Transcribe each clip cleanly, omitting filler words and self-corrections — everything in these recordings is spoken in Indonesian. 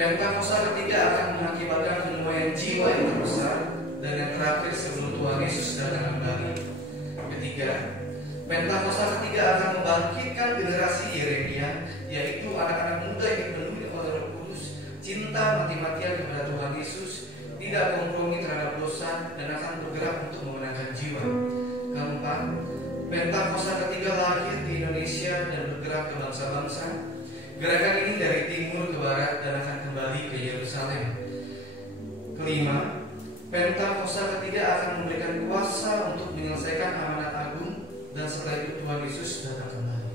Pentakosta ketiga akan mengakibatkan penemuan jiwa yang terbesar dan yang terakhir sebelum Tuhan Yesus datang kembali. Ketiga, Pentakosta ketiga akan membangkitkan generasi Yeremia, yaitu anak-anak muda yang dipenuhi oleh Roh Kudus, cinta mati-matian kepada Tuhan Yesus, tidak kompromi terhadap dosa, dan akan bergerak untuk memenangkan jiwa. Keempat, Pentakosta ketiga lahir di Indonesia dan bergerak ke bangsa-bangsa. Gerakan ini dari timur ke barat dan akan kembali ke Yerusalem. Kelima, Pentakosta ketiga akan memberikan kuasa untuk menyelesaikan amanat agung, dan setelah itu Tuhan Yesus datang kembali.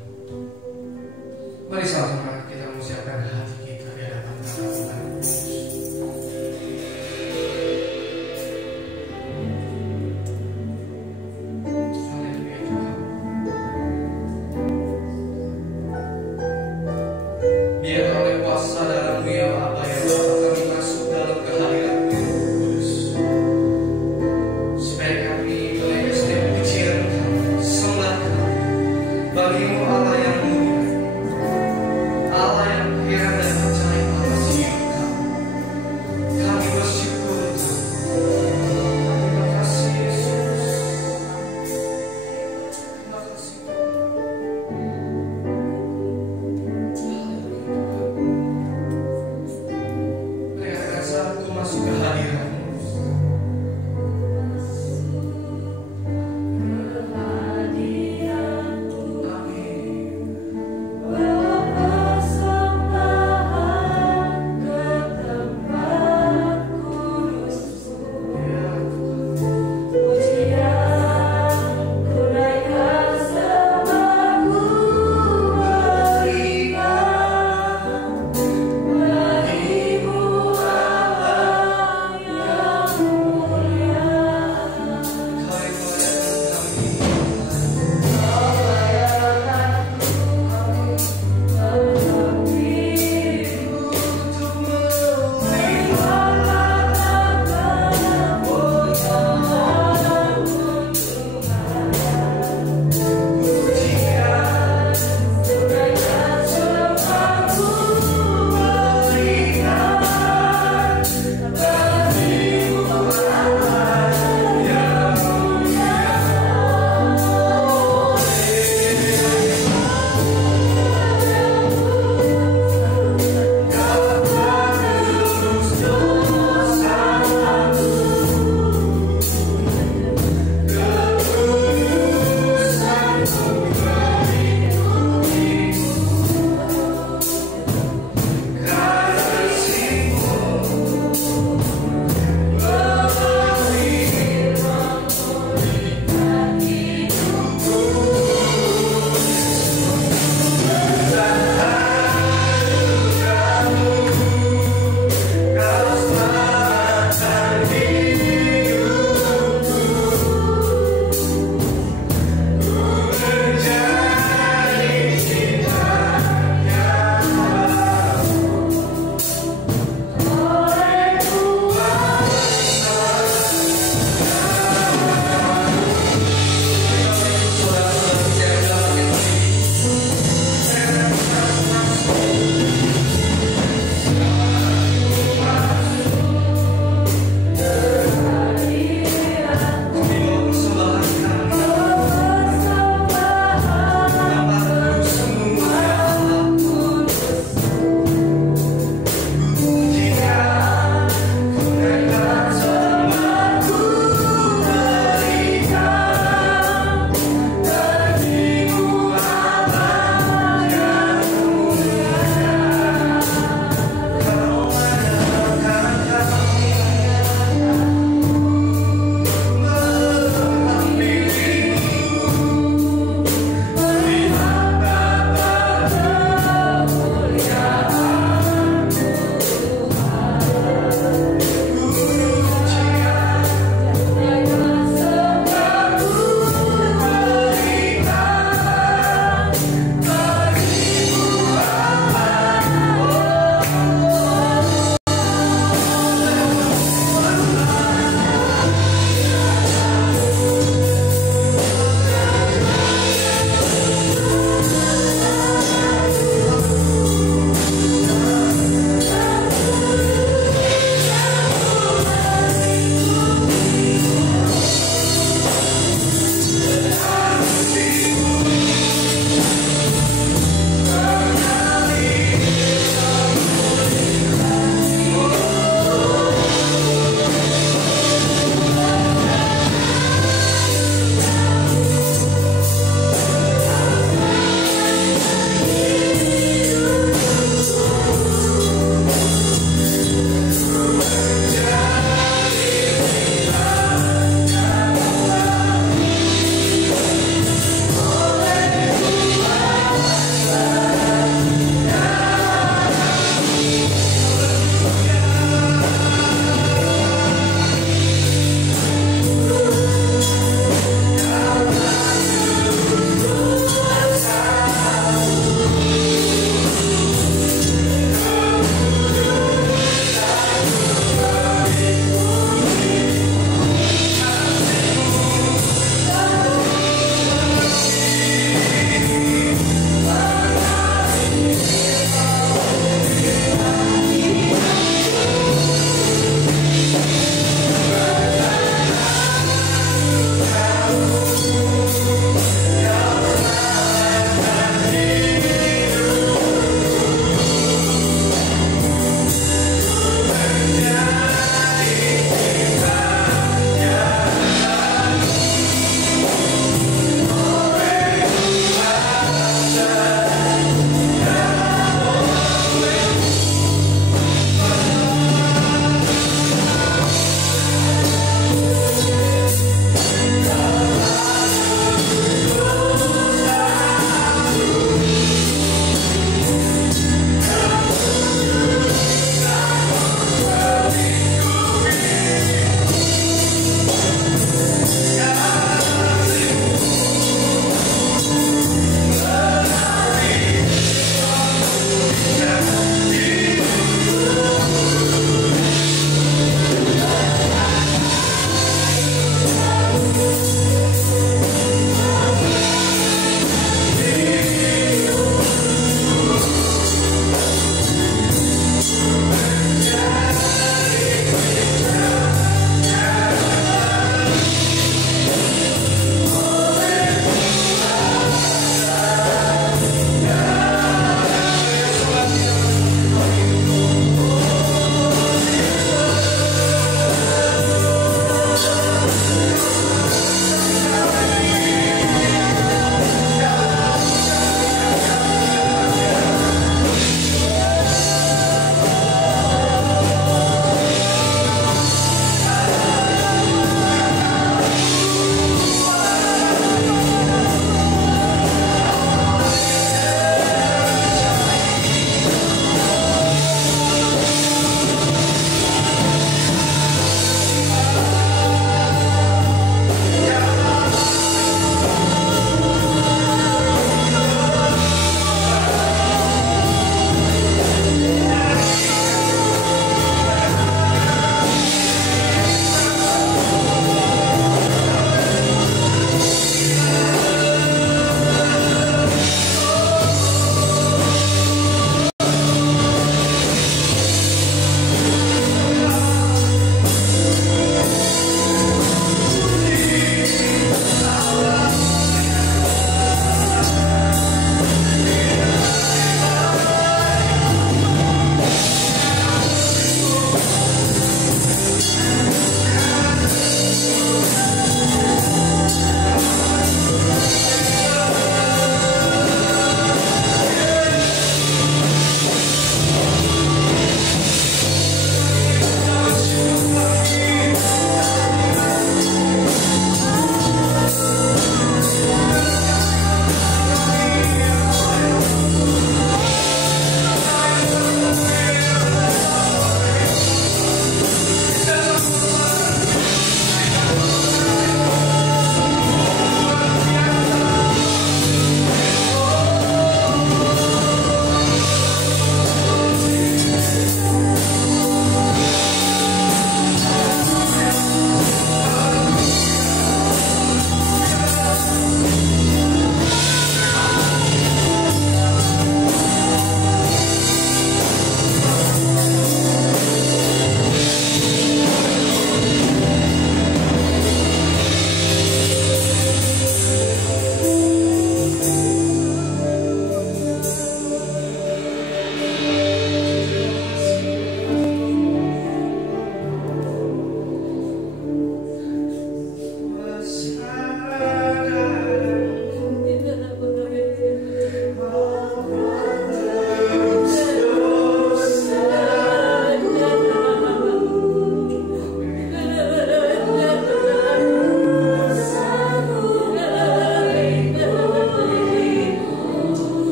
Mari sama-sama kita menyiapkan hati kita di hadapan Tuhan. Bagi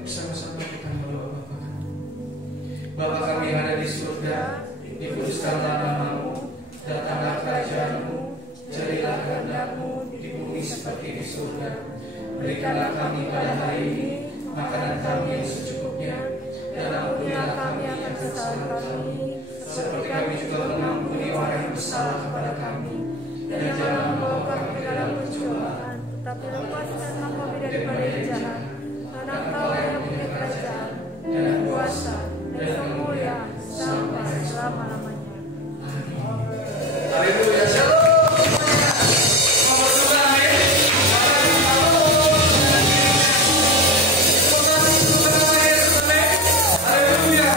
bersama-sama kita berdoa Bapa kami. Bapa kami yang ada di surga, dikuduskanlah nama-Mu, datanglah kerajaan-Mu, jadilah kehendak-Mu di bumi seperti di surga. Berikanlah kami pada hari ini makanan kami yang secukupnya, dan ampunilah kami akan kesalahan kami, seperti kami juga mengampuni orang yang bersalah kepada kami. Dan jangan membawa kami ke dalam pencobaan, tapi lepaskanlah kami daripada yang jahat. Karena Engkau yang punya kerajaan, dan kuasa, dan kemuliaan sampai selama-lamanya. Haleluya, shalom semuanya. Mau berdoa, amin. Haleluya.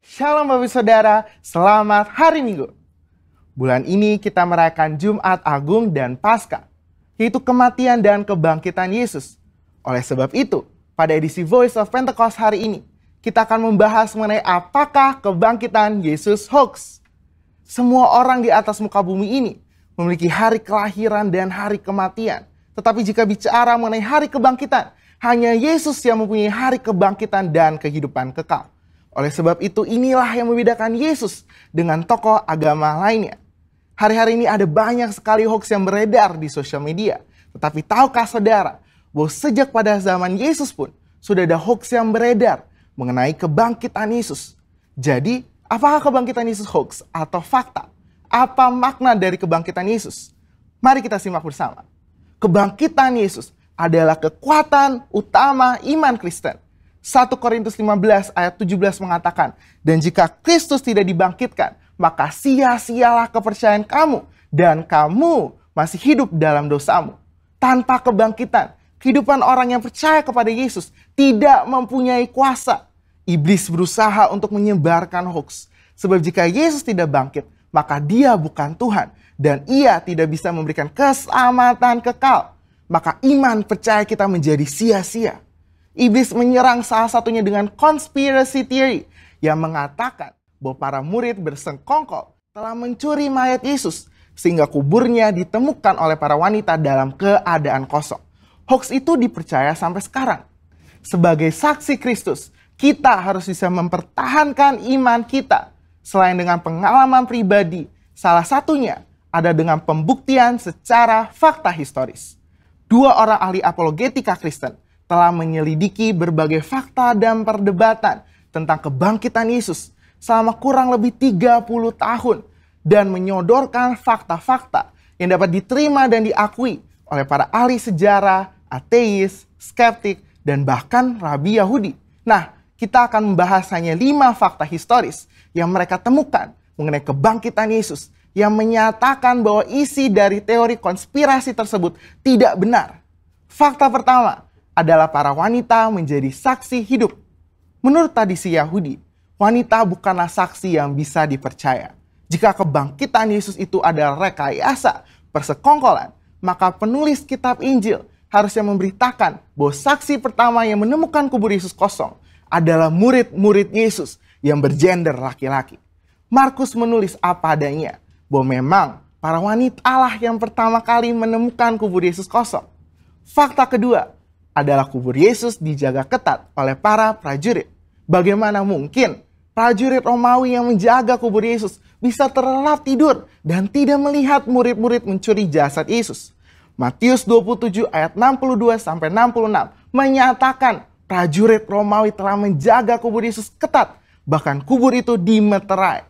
Shalom Bapak Saudara, selamat hari Minggu. Bulan ini kita merayakan Jumat Agung dan Paskah, yaitu kematian dan kebangkitan Yesus. Oleh sebab itu, pada edisi Voice of Pentecost hari ini, kita akan membahas mengenai apakah kebangkitan Yesus hoax. Semua orang di atas muka bumi ini memiliki hari kelahiran dan hari kematian. Tetapi jika bicara mengenai hari kebangkitan, hanya Yesus yang mempunyai hari kebangkitan dan kehidupan kekal. Oleh sebab itu, inilah yang membedakan Yesus dengan tokoh agama lainnya. Hari-hari ini ada banyak sekali hoax yang beredar di sosial media. Tetapi tahukah saudara, bahwa sejak pada zaman Yesus pun, sudah ada hoax yang beredar mengenai kebangkitan Yesus. Jadi, apakah kebangkitan Yesus hoax atau fakta? Apa makna dari kebangkitan Yesus? Mari kita simak bersama. Kebangkitan Yesus adalah kekuatan utama iman Kristen. 1 Korintus 15 ayat 17 mengatakan, dan jika Kristus tidak dibangkitkan, maka sia-sialah kepercayaan kamu, dan kamu masih hidup dalam dosamu. Tanpa kebangkitan, kehidupan orang yang percaya kepada Yesus tidak mempunyai kuasa. Iblis berusaha untuk menyebarkan hoax. Sebab jika Yesus tidak bangkit, maka dia bukan Tuhan, dan ia tidak bisa memberikan keselamatan kekal. Maka iman percaya kita menjadi sia-sia. Iblis menyerang salah satunya dengan conspiracy theory yang mengatakan bahwa para murid bersengkongkol telah mencuri mayat Yesus sehingga kuburnya ditemukan oleh para wanita dalam keadaan kosong. Hoax itu dipercaya sampai sekarang. Sebagai saksi Kristus, kita harus bisa mempertahankan iman kita. Selain dengan pengalaman pribadi, salah satunya ada dengan pembuktian secara fakta historis. Dua orang ahli apologetika Kristen telah menyelidiki berbagai fakta dan perdebatan tentang kebangkitan Yesus selama kurang lebih 30 tahun dan menyodorkan fakta-fakta yang dapat diterima dan diakui oleh para ahli sejarah, ateis, skeptik, dan bahkan rabi Yahudi. Nah, kita akan membahas hanya 5 fakta historis yang mereka temukan mengenai kebangkitan Yesus yang menyatakan bahwa isi dari teori konspirasi tersebut tidak benar. Fakta pertama adalah para wanita menjadi saksi hidup. Menurut tradisi Yahudi, wanita bukanlah saksi yang bisa dipercaya. Jika kebangkitan Yesus itu adalah rekayasa, persekongkolan, maka penulis kitab Injil harusnya memberitakan bahwa saksi pertama yang menemukan kubur Yesus kosong adalah murid-murid Yesus yang bergender laki-laki. Markus menulis apa adanya, bahwa memang para wanita lah yang pertama kali menemukan kubur Yesus kosong. Fakta kedua adalah kubur Yesus dijaga ketat oleh para prajurit. Bagaimana mungkin prajurit Romawi yang menjaga kubur Yesus bisa terlelap tidur dan tidak melihat murid-murid mencuri jasad Yesus? Matius 27 ayat 62-66 menyatakan prajurit Romawi telah menjaga kubur Yesus ketat, bahkan kubur itu dimeterai.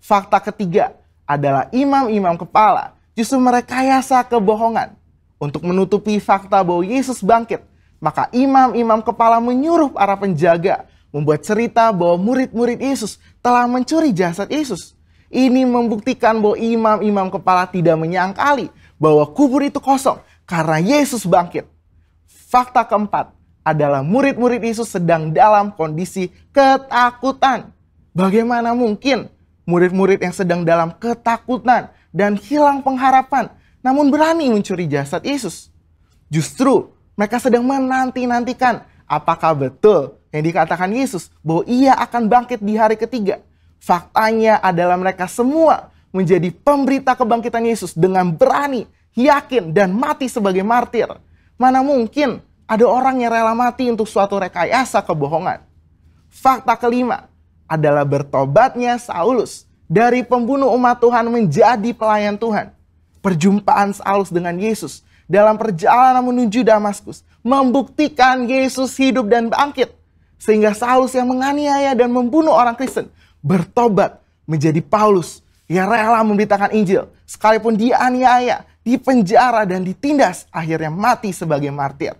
Fakta ketiga adalah imam-imam kepala justru merekayasa kebohongan. Untuk menutupi fakta bahwa Yesus bangkit, maka imam-imam kepala menyuruh para penjaga membuat cerita bahwa murid-murid Yesus telah mencuri jasad Yesus. Ini membuktikan bahwa imam-imam kepala tidak menyangkali bahwa kubur itu kosong karena Yesus bangkit. Fakta keempat adalah murid-murid Yesus sedang dalam kondisi ketakutan. Bagaimana mungkin murid-murid yang sedang dalam ketakutan dan hilang pengharapan namun berani mencuri jasad Yesus? Justru mereka sedang menanti-nantikan apakah betul yang dikatakan Yesus bahwa ia akan bangkit di hari ketiga. Faktanya adalah mereka semua menjadi pemberita kebangkitan Yesus dengan berani, yakin, dan mati sebagai martir. Mana mungkin ada orang yang rela mati untuk suatu rekayasa kebohongan. Fakta kelima adalah bertobatnya Saulus dari pembunuh umat Tuhan menjadi pelayan Tuhan. Perjumpaan Saulus dengan Yesus dalam perjalanan menuju Damaskus membuktikan Yesus hidup dan bangkit. Sehingga Saulus yang menganiaya dan membunuh orang Kristen bertobat menjadi Paulus yang rela memberitakan Injil. Sekalipun dianiaya, dipenjara, dan ditindas, akhirnya mati sebagai martir.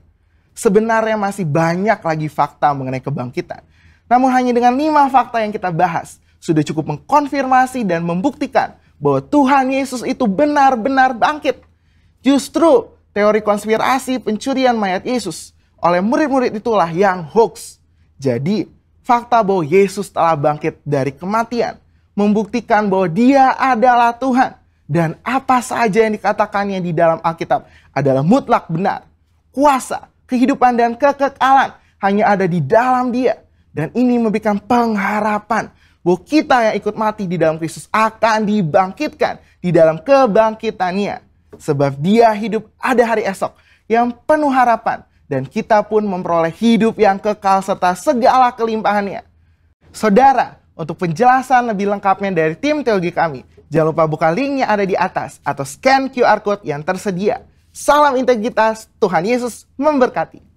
Sebenarnya masih banyak lagi fakta mengenai kebangkitan. Namun hanya dengan 5 fakta yang kita bahas sudah cukup mengkonfirmasi dan membuktikan bahwa Tuhan Yesus itu benar-benar bangkit. Justru teori konspirasi pencurian mayat Yesus oleh murid-murid itulah yang hoax. Jadi fakta bahwa Yesus telah bangkit dari kematian membuktikan bahwa Dia adalah Tuhan. Dan apa saja yang dikatakannya di dalam Alkitab adalah mutlak benar. Kuasa, kehidupan, dan kekekalan hanya ada di dalam Dia. Dan ini memberikan pengharapan bahwa kita yang ikut mati di dalam Kristus akan dibangkitkan di dalam kebangkitannya. Sebab Dia hidup ada hari esok yang penuh harapan. Dan kita pun memperoleh hidup yang kekal serta segala kelimpahannya. Saudara, untuk penjelasan lebih lengkapnya dari tim teologi kami, jangan lupa buka linknya ada di atas atau scan QR Code yang tersedia. Salam integritas, Tuhan Yesus memberkati.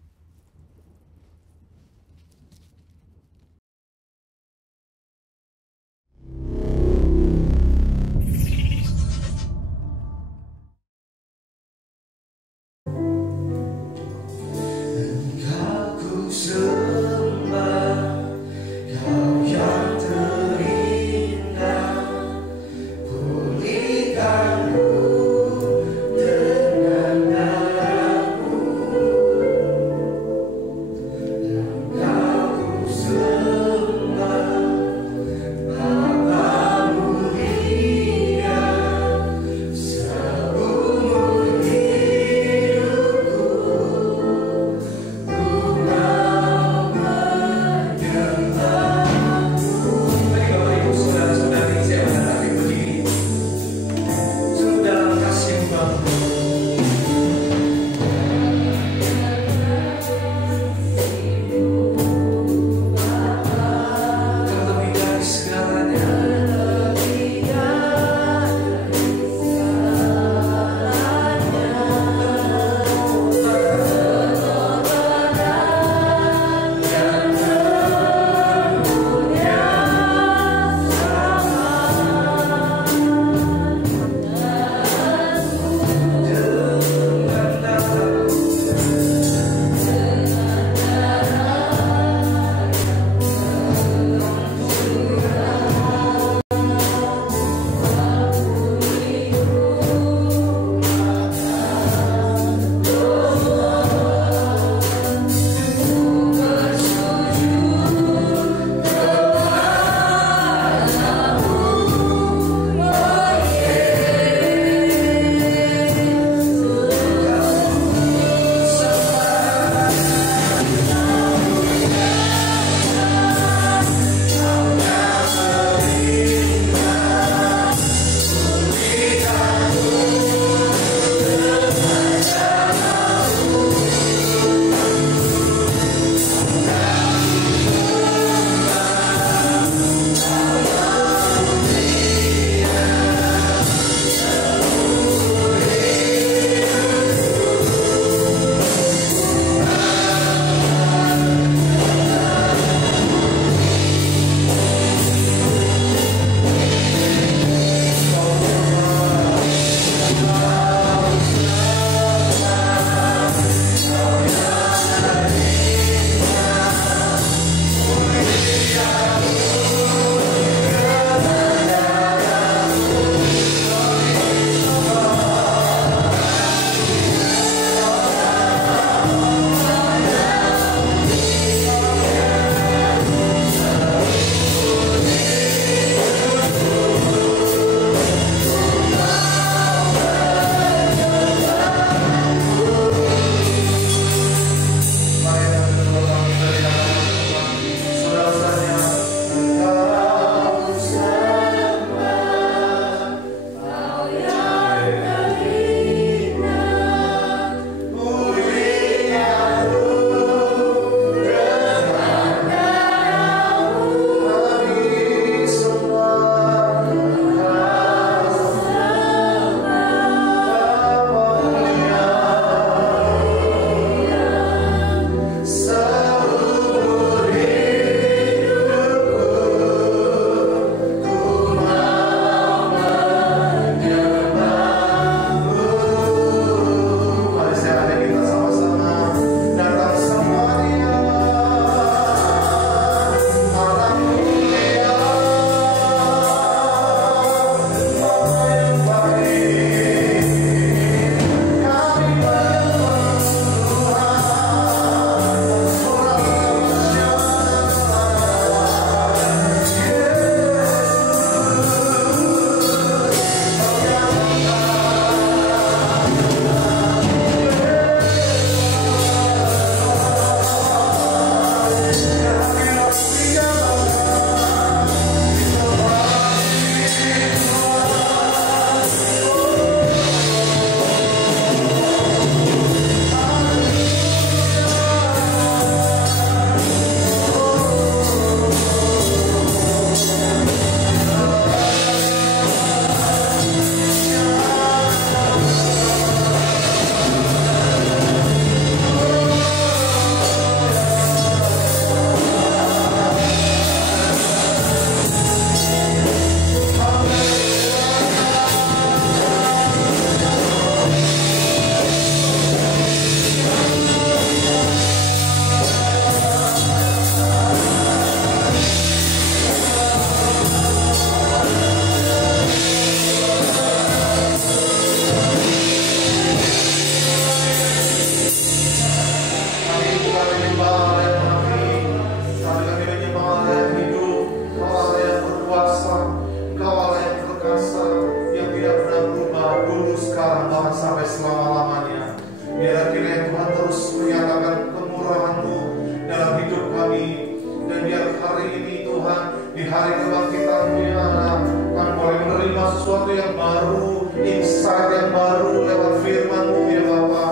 hari kebangkitan-Mu ya Allah, kami boleh menerima sesuatu yang baru, insight yang baru lewat firman-Mu ya Bapa.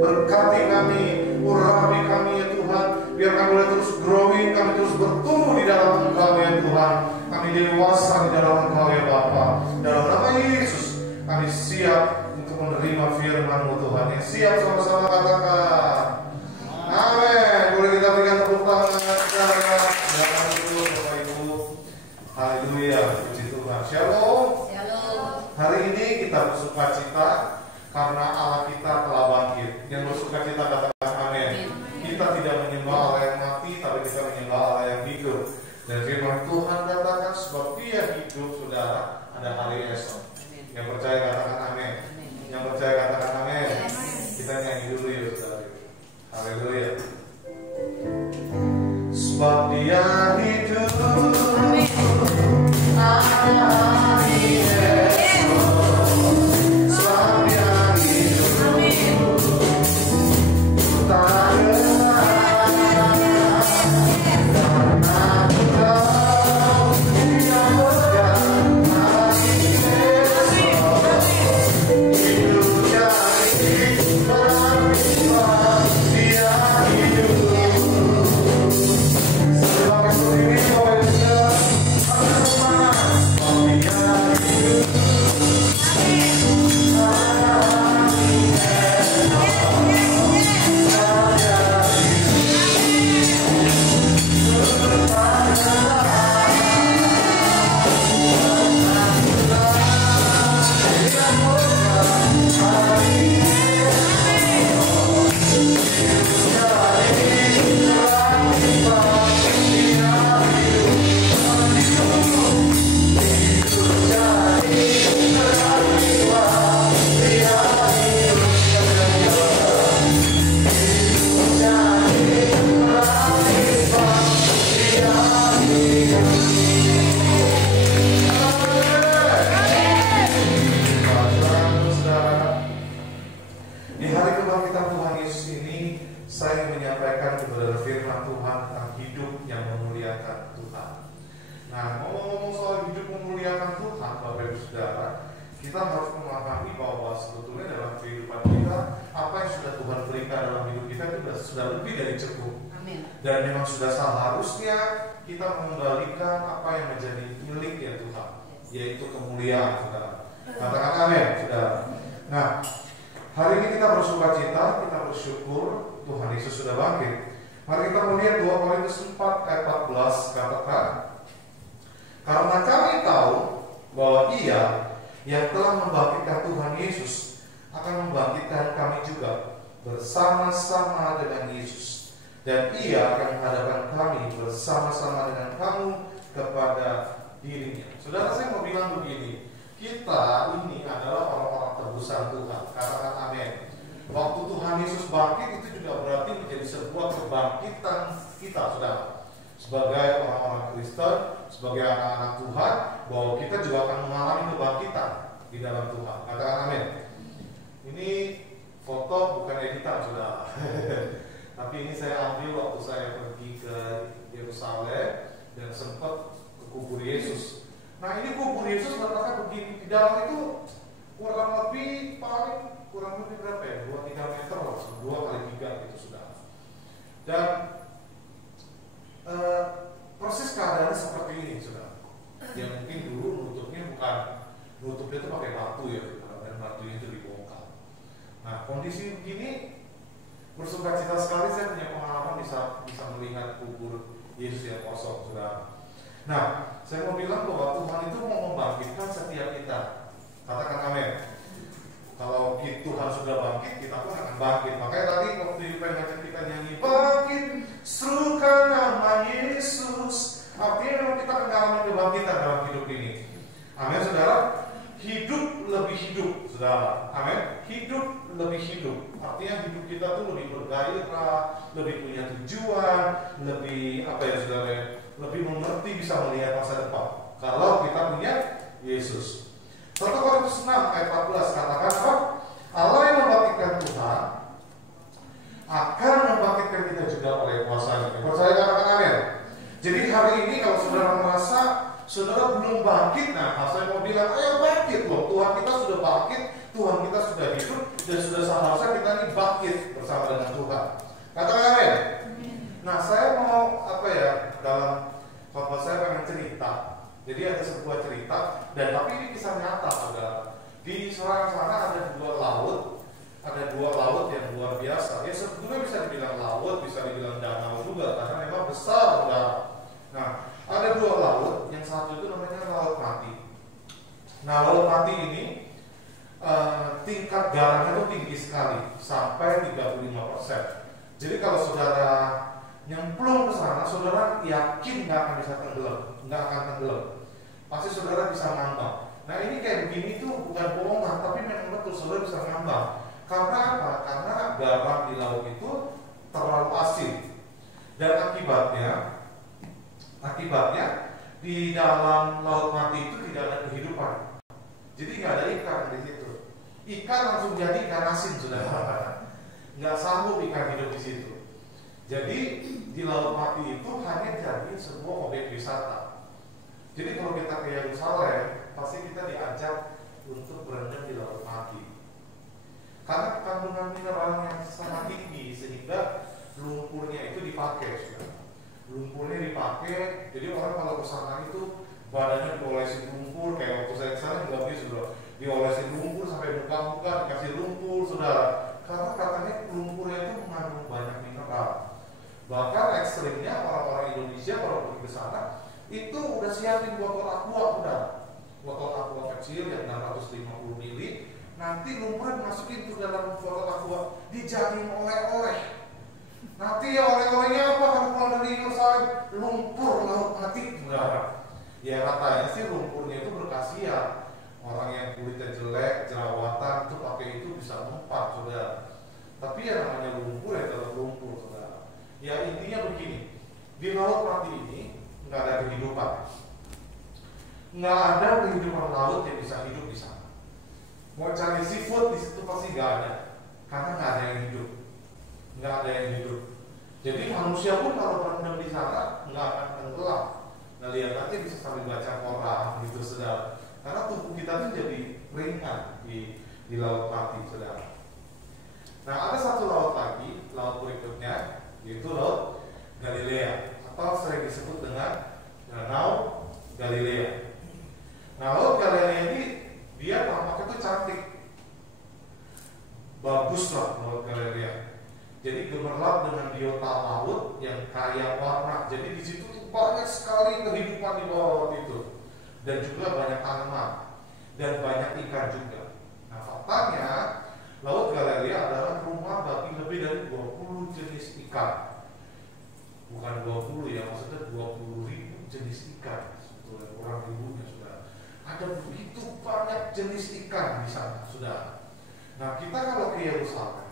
Berkati kami, urapi kami ya Tuhan, biar kami boleh terus growing, kami terus bertumbuh di dalam Engkau ya Tuhan. Kami dewasa di dalam Engkau ya Bapa. Dalam nama Yesus, kami siap untuk menerima firman-Mu Tuhan. Yang siap sama-sama katakan amin. Boleh kita berikan tepuk tangan. Silakan dulu Bapak Ibu. Haleluya, puji Tuhan. Shalom. Hari ini kita bersukacita karena Allah kita telah bangkit. Yang bersukacita katakan amin. Kita tidak menyembah Allah yang mati, tapi kita menyembah Allah yang hidup. Dan firman Tuhan katakan sebab Dia hidup, saudara, ada hari esok. Yang percaya katakan amin. Yang percaya katakan amin. Kita nyanyi dulu ya saudara. Haleluya. Sebab Dia hidup, ada hari esok. Sebab Dia hidup, tak ada karena Engkau yang pegang hari esok. Hidup jadi berlimpah, Dia hidup. Sebab ini boleh dan memang sudah seharusnya kita mengembalikan apa yang menjadi milik ya Tuhan, yaitu kemuliaan, saudara. Katakan amin, saudara. Nah, hari ini kita bersukacita, kita bersyukur Tuhan Yesus sudah bangkit. Mari kita melihat 2 Korintus 4 ayat 14 katakan, karena kami tahu bahwa Ia yang telah membangkitkan Tuhan Yesus akan membangkitkan kami juga bersama-sama dengan Yesus. Dan Ia akan menghadapkan kami bersama-sama dengan kamu kepada dirinya. Saudara, saya mau bilang begini, kita ini adalah orang-orang tebusan Tuhan. Katakan amin. Waktu Tuhan Yesus bangkit itu juga berarti menjadi sebuah kebangkitan kita, saudara. Sebagai orang-orang Kristen, sebagai anak-anak Tuhan, bahwa kita juga akan mengalami kebangkitan di dalam Tuhan. Katakan amin. Ini foto bukan editan, saudara. Tapi ini saya ambil waktu saya pergi ke Yerusalem dan sempat ke kubur Yesus. Nah, ini kubur Yesus letaknya begini, di dalam itu kurang lebih berapa ya? 2-3 meter lah, 2 kali 3 gitu sudah. Dan proses keadaannya seperti ini, saudara. Yang mungkin dulu nutupnya itu pakai batu ya, dan batunya itu dibongkar. Nah, kondisi begini, bersukacita sekali saya punya pengalaman bisa melihat kubur Yesus yang kosong, saudara. Nah, saya mau bilang bahwa Tuhan itu mau membangkitkan setiap kita. Katakan amin. Kalau Tuhan sudah bangkit, kita pun akan bangkit. Makanya tadi waktu kita nyanyi bangkit, serukan nama Yesus. Artinya kita akan mengalami kebangkitan dalam hidup ini. Amin, saudara. Hidup lebih hidup, saudara. Amin. Hidup lebih hidup. Artinya hidup kita tuh lebih bergairah, lebih punya tujuan, lebih saudara? Lebih mengerti, bisa melihat masa depan. Kalau kita punya Yesus. 1 Korintus 6 ayat 14 katakan apa? Allah yang membangkitkan Tuhan akan membangkitkan kita juga oleh kuasanya. Percaya katakan amin. Jadi hari ini kalau saudara merasa saudara belum bangkit, nah saya mau bilang, ayo bangkit loh. Tuhan kita sudah bangkit, Tuhan kita sudah hidup, dan sudah seharusnya kita ini bangkit bersama dengan Tuhan. Katakan amin. Nah, saya mau dalam khotbah saya pengen cerita. Jadi ada sebuah cerita, dan tapi ini kisah nyata, saudara. Di seberang sana ada dua laut yang luar biasa. Ya sebetulnya bisa dibilang laut, bisa dibilang danau juga, karena memang besar, saudara. Nah, ada dua laut, yang satu itu namanya Laut Mati. Nah, Laut Mati ini tingkat garamnya itu tinggi sekali, sampai 35%. Jadi kalau saudara nyemplung ke sana, saudara yakin nggak akan bisa tenggelam, pasti saudara bisa ngambang. Nah, ini kayak begini tuh bukan bohongan, tapi memang betul saudara bisa ngambang. Karena apa? Karena garam di laut itu terlalu asin, dan akibatnya di dalam Laut Mati itu tidak ada kehidupan. Jadi nggak ada ikan di situ. Ikan langsung jadi ikan asin, saudara. Nggak sanggup ikan hidup di situ. Jadi di Laut Mati itu hanya jadi sebuah objek wisata. Jadi kalau kita ke Yerusalem, pasti kita diajak untuk berendam di Laut Mati. Karena kandungan mineralnya sangat tinggi, sehingga lumpurnya itu dipakai. Lumpurnya dipakai, jadi orang kalau ke sana itu badannya diolesi lumpur, kayak waktu saya kesana juga sudah diolesi lumpur sampai muka-muka dikasih lumpur, saudara. Karena katanya lumpurnya itu mengandung banyak mineral. Bahkan ekstrimnya orang-orang Indonesia kalau pergi ke sana itu udah siapin botol aqua kecil yang 650 ml. Nanti lumpurnya dimasukin ke dalam botol aqua, dijadiin oleh-oleh. Nanti ya oleh-olehnya apa kalau pulang dari Yerusalem? Lumpur Laut Mati, saudara. Ya katanya sih lumpurnya itu berkhasiat. Orang yang kulitnya jelek, jerawatan itu pakai itu bisa mempat, saudara. Tapi ya namanya lumpur ya tetap lumpur, saudara. Ya intinya begini, di Laut Mati ini nggak ada kehidupan. Nggak ada kehidupan laut yang bisa hidup di sana. Mau cari seafood di situ pasti nggak ada, karena nggak ada yang hidup. Jadi manusia pun kalau berendam di sana nggak akan tenggelam. Nah, lihat aja bisa sambil baca Quran gitu, saudara. Karena tubuh kita tuh jadi ringan di Laut Mati, saudara. Nah, ada satu laut lagi, laut berikutnya, yaitu Laut Galilea, atau sering disebut dengan Danau Galilea. Nah, Laut Galilea ini dia tampaknya tuh cantik, bagus lah Laut Galilea. Jadi gemerlap dengan biota laut yang kaya warna. Jadi di situ tuh banyak sekali kehidupan di bawah laut itu, dan juga banyak tanaman dan banyak ikan juga. Nah, faktanya Laut Galilea adalah rumah bagi lebih dari 20 jenis ikan. Bukan 20 ya, maksudnya 20.000 jenis ikan. Sebetulnya kurang ribunya, sudah. Ada begitu banyak jenis ikan di sana, sudah. Nah, kita kalau ke Yerusalem,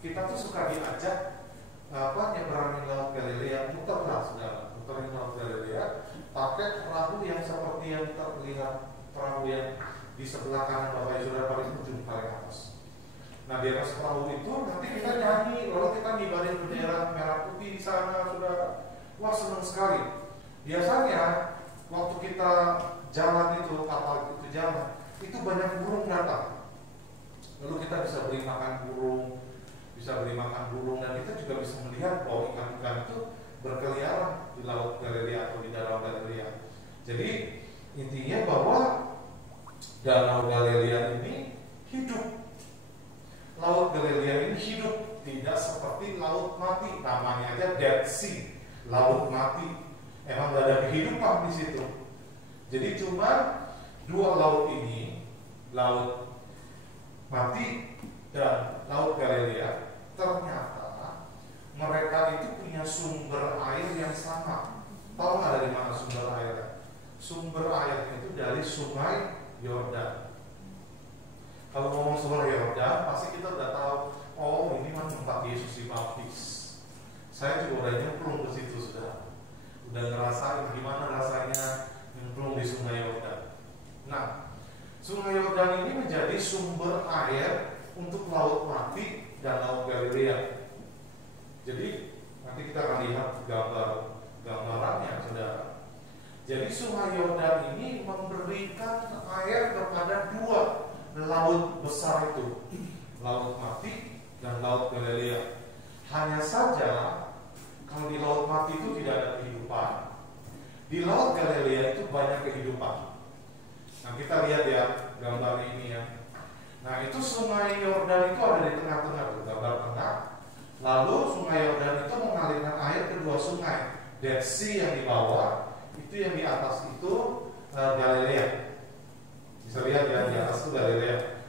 kita tuh suka diajak nyeberangin Laut Galilea, muterin Laut Galilea, pakai perahu yang seperti yang terlihat, perahu yang di sebelah kanan Bapak Ibu saudara paling ujung paling atas. Nah, di atas perahu itu nanti kita nyanyi, lalu kita ngibarin bendera merah putih di sana, saudara. Wah, senang sekali. Biasanya waktu kita jalan itu, kapal itu jalan, itu banyak burung datang. Lalu kita bisa beli makan burung, dan kita juga bisa melihat bahwa ikan-ikan itu berkeliaran di Laut Galilea atau di Danau Galilea. Jadi intinya bahwa Danau Galilea ini hidup. Laut Galilea ini hidup, tidak seperti Laut Mati. Namanya aja Dead Sea, Laut Mati. Emang gak ada kehidupan di situ. Jadi cuma dua laut ini, Laut Mati dan Laut Galilea, ternyata mereka itu punya sumber air yang sama. Tahu nggak dari mana sumber airnya? Sumber airnya itu dari Sungai Yordan. Kalau ngomong Sungai Yordan, pasti kita udah tahu, oh ini kan tempat Yesus dibaptis. Saya juga udah nyemplung ke situ, sudah ngerasain gimana rasanya nyemplung di Sungai Yordan. Nah, Sungai Yordan ini menjadi sumber air untuk Laut Mati dan Laut Galilea. Jadi nanti kita akan lihat gambarannya, saudara. Jadi sungai Yordan ini memberikan air kepada dua laut besar itu, Laut Mati dan Laut Galilea. Hanya saja kalau di Laut Mati itu tidak ada kehidupan, di Laut Galilea itu banyak kehidupan. Nah, kita lihat ya gambar ini ya. Nah, itu sungai Yordan itu ada di tengah-tengah, gambar tengah. Lalu sungai Yordan itu mengalirkan air ke dua sungai, Dead Sea yang di bawah, itu yang di atas itu Galilea. Bisa lihat ya, di atas itu Galilea.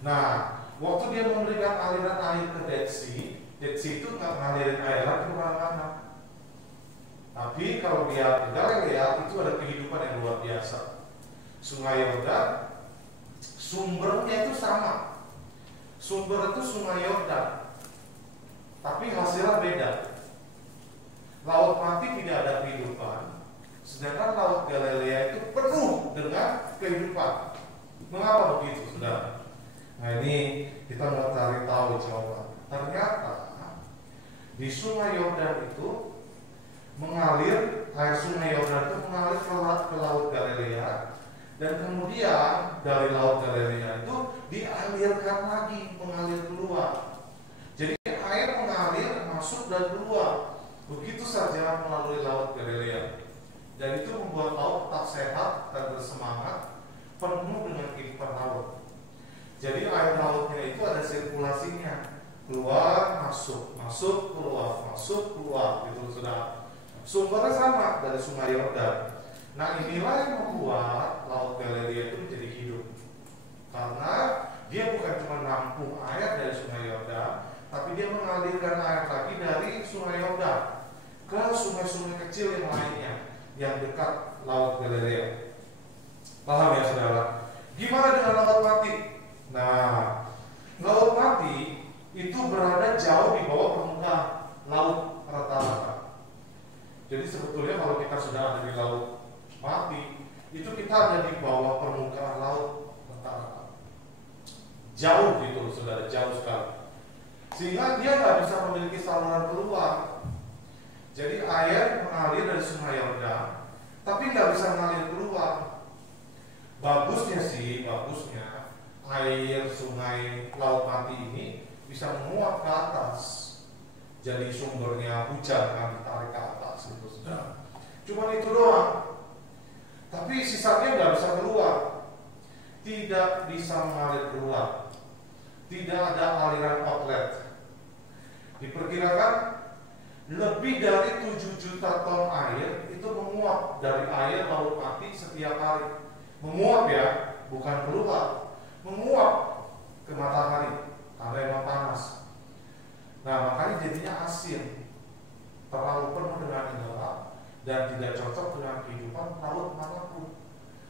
Nah, waktu dia memberikan aliran air ke Dead Sea itu nggak ngalirin air lagi kemana-mana. Tapi kalau dia ke Galilea itu ada kehidupan yang luar biasa. Sungai Yordan sumbernya itu sama. Sumber itu sungai Yordan, tapi hasilnya beda. Laut Mati tidak ada kehidupan, sedangkan Laut Galilea itu penuh dengan kehidupan. Mengapa begitu, saudara? Nah, ini kita mau cari tahu jawaban. Ternyata di sungai Yordan itu mengalir, air sungai Yordan itu mengalir ke Laut Galilea, dan kemudian dari Laut Galilea itu dialirkan lagi, mengalir keluar. Jadi air mengalir, masuk dan keluar, begitu saja melalui Laut Galilea. Dan itu membuat laut tetap sehat dan bersemangat, penuh dengan kehidupan laut. Jadi air lautnya itu ada sirkulasinya, keluar, masuk, masuk, keluar, masuk, keluar, gitu sudah. Sumbernya sama dari sungai Yordan. Nah, inilah yang membuat Laut Galilea itu menjadi hidup, karena dia bukan cuma nampung air dari sungai Yordan, tapi dia mengalirkan air lagi dari sungai Yordan ke sungai-sungai kecil yang lainnya yang dekat Laut Galilea. Paham ya, saudara? Gimana dengan Laut Mati? Nah, Laut Mati itu berada jauh di bawah permukaan laut rata-rata. Jadi sebetulnya kalau kita sudah ada di Laut Mati, itu kita ada di bawah permukaan laut rata-rata. Jauh gitu, sudah jauh sekali. Sehingga dia nggak bisa memiliki saluran keluar. Jadi air mengalir dari sungai Yordan, tapi nggak bisa mengalir keluar. Bagusnya air sungai Laut Mati ini bisa menguap ke atas. Jadi sumbernya hujan kan ditarik ke atas gitu, sudah. Cuma itu doang. Tapi sisanya nggak bisa keluar, tidak bisa mengalir keluar, tidak ada aliran outlet. Diperkirakan lebih dari 7 juta ton air itu menguap dari air Laut Mati setiap hari. Menguap ya, bukan keluar, menguap ke matahari karena emang panas. Nah, makanya jadinya asin, terlalu penuh dengan mineral, dan tidak cocok dengan kehidupan laut manapun.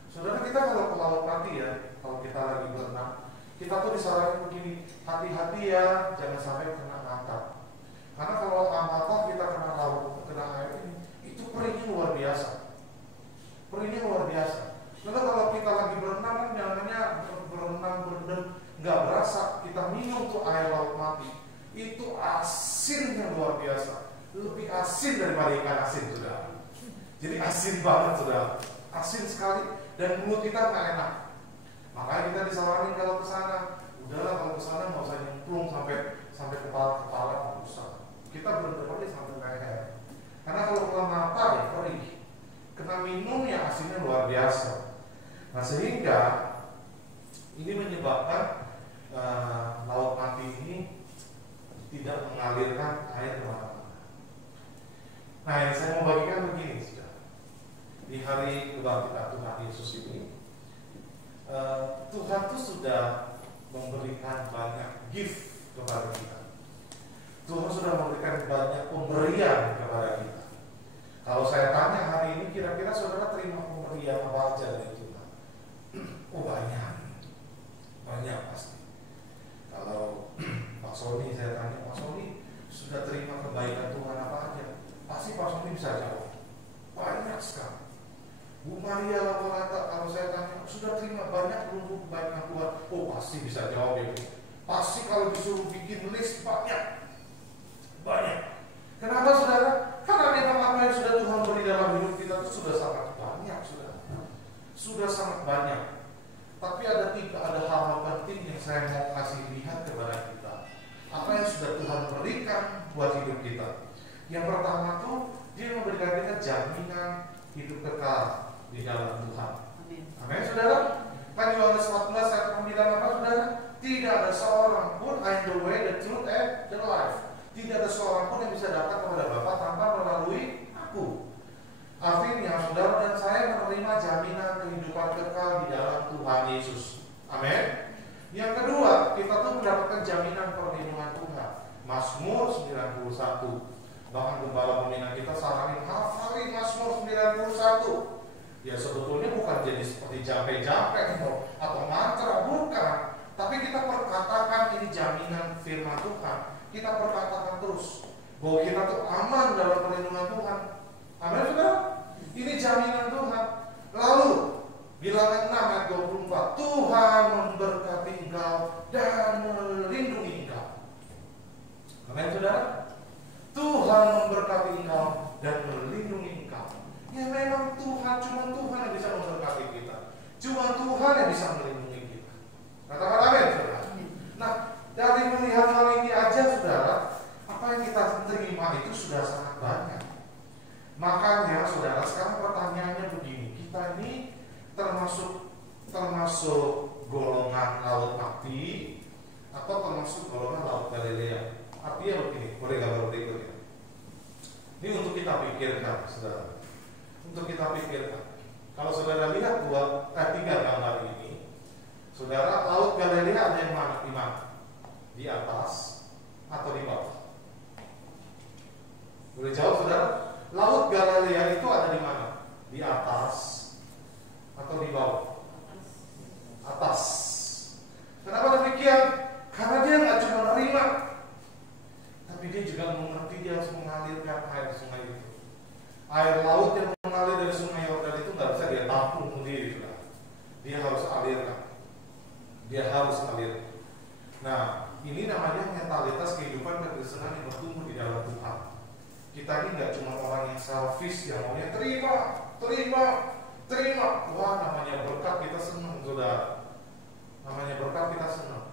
Saudara, kita kalau ke Laut Mati ya, kalau kita lagi berenang, kita tuh disarankan begini, hati-hati ya, jangan sampai kena mata. Karena kalau mata kita kena laut, kena air ini, itu perihnya luar biasa. Perihnya luar biasa. Karena kalau kita lagi berenang kan jangannya berenang berendam, nggak berasa, kita minum tuh air Laut Mati, itu asinnya luar biasa, lebih asin daripada ikan asin, saudara. Jadi asin banget, saudara, asin sekali, dan mulut kita nggak enak. Makanya kita disaranin kalau ke sana, udahlah kalau ke sana nggak usah nyemplung sampai kepala nggak usah. Kita berendam aja sampai leher. Karena kalau kena mata ya perih, kena minum ya asinnya luar biasa. Nah, sehingga ini menyebabkan Laut Mati ini tidak mengalirkan air kemana-mana. Nah, yang saya mau bagikan begini, sudah. Di hari kebangkitan Tuhan Yesus ini, Tuhan itu sudah memberikan banyak gift kepada kita. Tuhan sudah memberikan banyak pemberian kepada kita. Kalau saya tanya hari ini, kira-kira saudara terima pemberian apa aja dari Tuhan? Oh, banyak pasti. Kalau Pak Sony, saya tanya, Pak Sony sudah terima kebaikan Tuhan apa aja? Pasti Pak Sony bisa jawab, banyak sekali. Bu Maria Lawalata, kalau saya tanya, sudah terima banyak belum kebaikan Tuhan? Oh, pasti bisa jawab ya. Pasti kalau disuruh bikin list banyak. Kenapa, saudara? Karena memang apa yang sudah Tuhan beri dalam hidup kita itu sudah sangat banyak. saya mau kasih lihat kepada kita apa yang sudah Tuhan berikan buat hidup kita. Yang pertama tuh dia memberikan kita jaminan hidup kekal di dalam Tuhan. Amin, saudara. Kan Yohanes 14 ayat 9 apa, saudara? Tidak ada seorang pun, I am the way, the truth, and the life. Tidak ada seorang pun yang bisa datang kepada Bapa tanpa melalui aku. Artinya saudara dan saya menerima jaminan kehidupan kekal di dalam Tuhan Yesus. Amin. Yang kedua, kita tuh mendapatkan jaminan perlindungan Tuhan. Mazmur 91. Bahkan gembala pembina kita saranin hafalin Mazmur 91. Ya sebetulnya bukan jadi seperti jampe-jampe atau mantra, bukan. Tapi kita perkatakan ini jaminan firman Tuhan. Kita perkatakan terus bahwa kita tuh aman dalam perlindungan Tuhan. Amin, saudara? Ini jaminan Tuhan. Lalu Bilangan 6 ayat 24, Tuhan memberkati engkau dan melindungi engkau. Amin, saudara? Tuhan memberkati engkau dan melindungi engkau. Ya memang Tuhan, cuma Tuhan yang bisa memberkati kita. Cuma Tuhan yang bisa melindungi kita. Katakan amin, saudara. Nah, dari melihat hal ini aja, saudara, apa yang kita terima itu sudah sangat banyak. Makanya, saudara, sekarang pertanyaannya begini, kita ini termasuk golongan laut mati atau termasuk golongan laut Galilea? Artinya begini, boleh gambar berikutnya. Ini untuk kita pikirkan, saudara. Untuk kita pikirkan. Kalau saudara lihat 3 gambar ini, saudara, laut Galilea ada yang mana? Di mana? Di atas atau di bawah? Boleh jawab, saudara? Laut Galilea itu ada di mana? Di atas atau di bawah? Atas. Kenapa demikian? Karena dia nggak cuma nerima, tapi dia juga mengerti dia harus mengalirkan air sungai itu. Air laut yang mengalir dari sungai Yordan itu nggak bisa dia tampung sendiri, saudara. Dia harus alirkan. Dia harus alirkan. Nah, ini namanya mentalitas kehidupan kekristenan yang bertumbuh di dalam Tuhan. Kita ini nggak cuma orang yang selfish yang maunya terima. Wah, namanya berkat kita senang, saudara. Namanya berkat kita senang.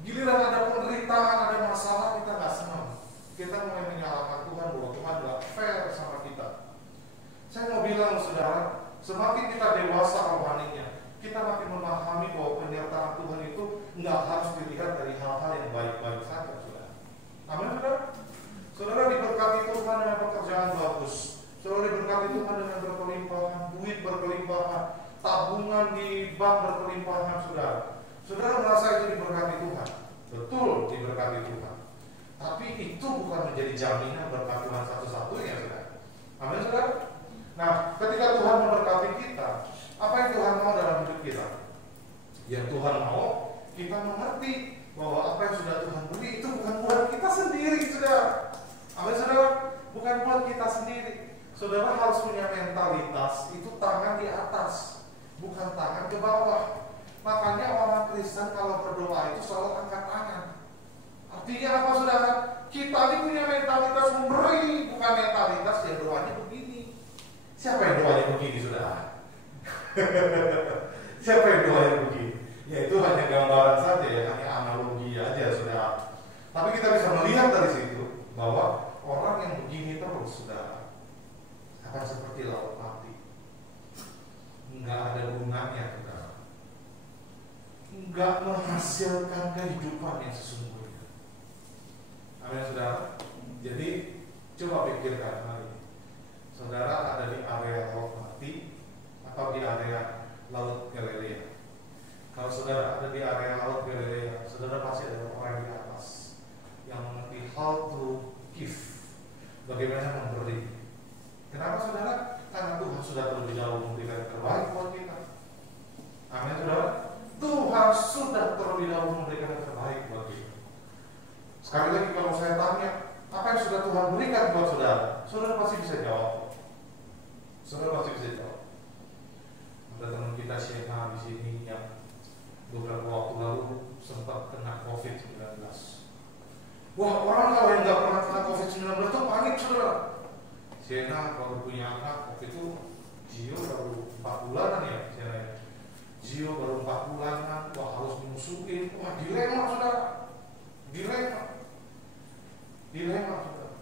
Giliran ada penderitaan, ada masalah, kita nggak senang. Kita mulai menyalahkan Tuhan bahwa Tuhan nggak fair sama kita. Saya mau bilang, saudara, semakin kita dewasa rohaninya, kita makin memahami bahwa penyertaan Tuhan itu nggak harus dilihat dari hal-hal yang baik-baik saja, saudara. Amin, saudara? Saudara diberkati Tuhan dengan pekerjaan bagus. Saudara diberkati Tuhan dengan berkelimpahan, duit berkelimpahan, tabungan di bank berkelimpahan, saudara. Saudara merasa itu diberkati Tuhan. Betul, diberkati Tuhan. Tapi itu bukan menjadi jaminan berkat Tuhan satu-satunya, saudara. Amin, saudara? Nah, ketika Tuhan memberkati kita, apa yang Tuhan mau dalam hidup kita? Yang Tuhan mau, kita mengerti bahwa apa yang sudah Tuhan beri itu bukan buat kita sendiri, saudara. Amin, saudara? Bukan buat kita sendiri. Saudara harus punya mentalitas itu tangan di atas, bukan tangan ke bawah. Makanya orang Kristen kalau berdoa itu selalu angkat tangan. Artinya apa, saudara? Kita ini punya mentalitas memberi, bukan mentalitas yang doanya begini. Siapa yang doanya begini, saudara? Siapa yang doanya begini? Ya itu hanya gambaran saja, ya, hanya analogi aja, saudara. Tapi kita bisa melihat dari situ bahwa orang yang begini terus, saudara, akan seperti laut mati. Enggak ada gunanya, saudara. Enggak menghasilkan kehidupan yang sesungguhnya. Amin, saudara. Jadi coba pikirkan hari ini. Saudara ada di area laut mati atau di area laut Galilea? Kalau saudara ada di area laut Galilea, saudara pasti ada orang di atas yang mengerti how to give, bagaimana memberi. Kenapa, saudara? Karena Tuhan sudah terlebih dahulu memberikan yang terbaik buat kita. Amin, saudara. Tuhan sudah terlebih dahulu memberikan yang terbaik buat kita. Sekali lagi kalau saya tanya, apa yang sudah Tuhan berikan buat saudara? Saudara pasti bisa jawab. Saudara pasti bisa jawab. Ada teman kita Shena di sini yang beberapa waktu lalu sempat kena COVID-19. Wah, orang kalau yang nggak pernah kena COVID-19 itu panik, saudara. Shena kalau punya anak waktu itu Gio baru 4 bulanan ya, Shena. Gio jiwa baru 4 bulanan, wah harus dimusuhin, wah dilema saudara, dilema saudara.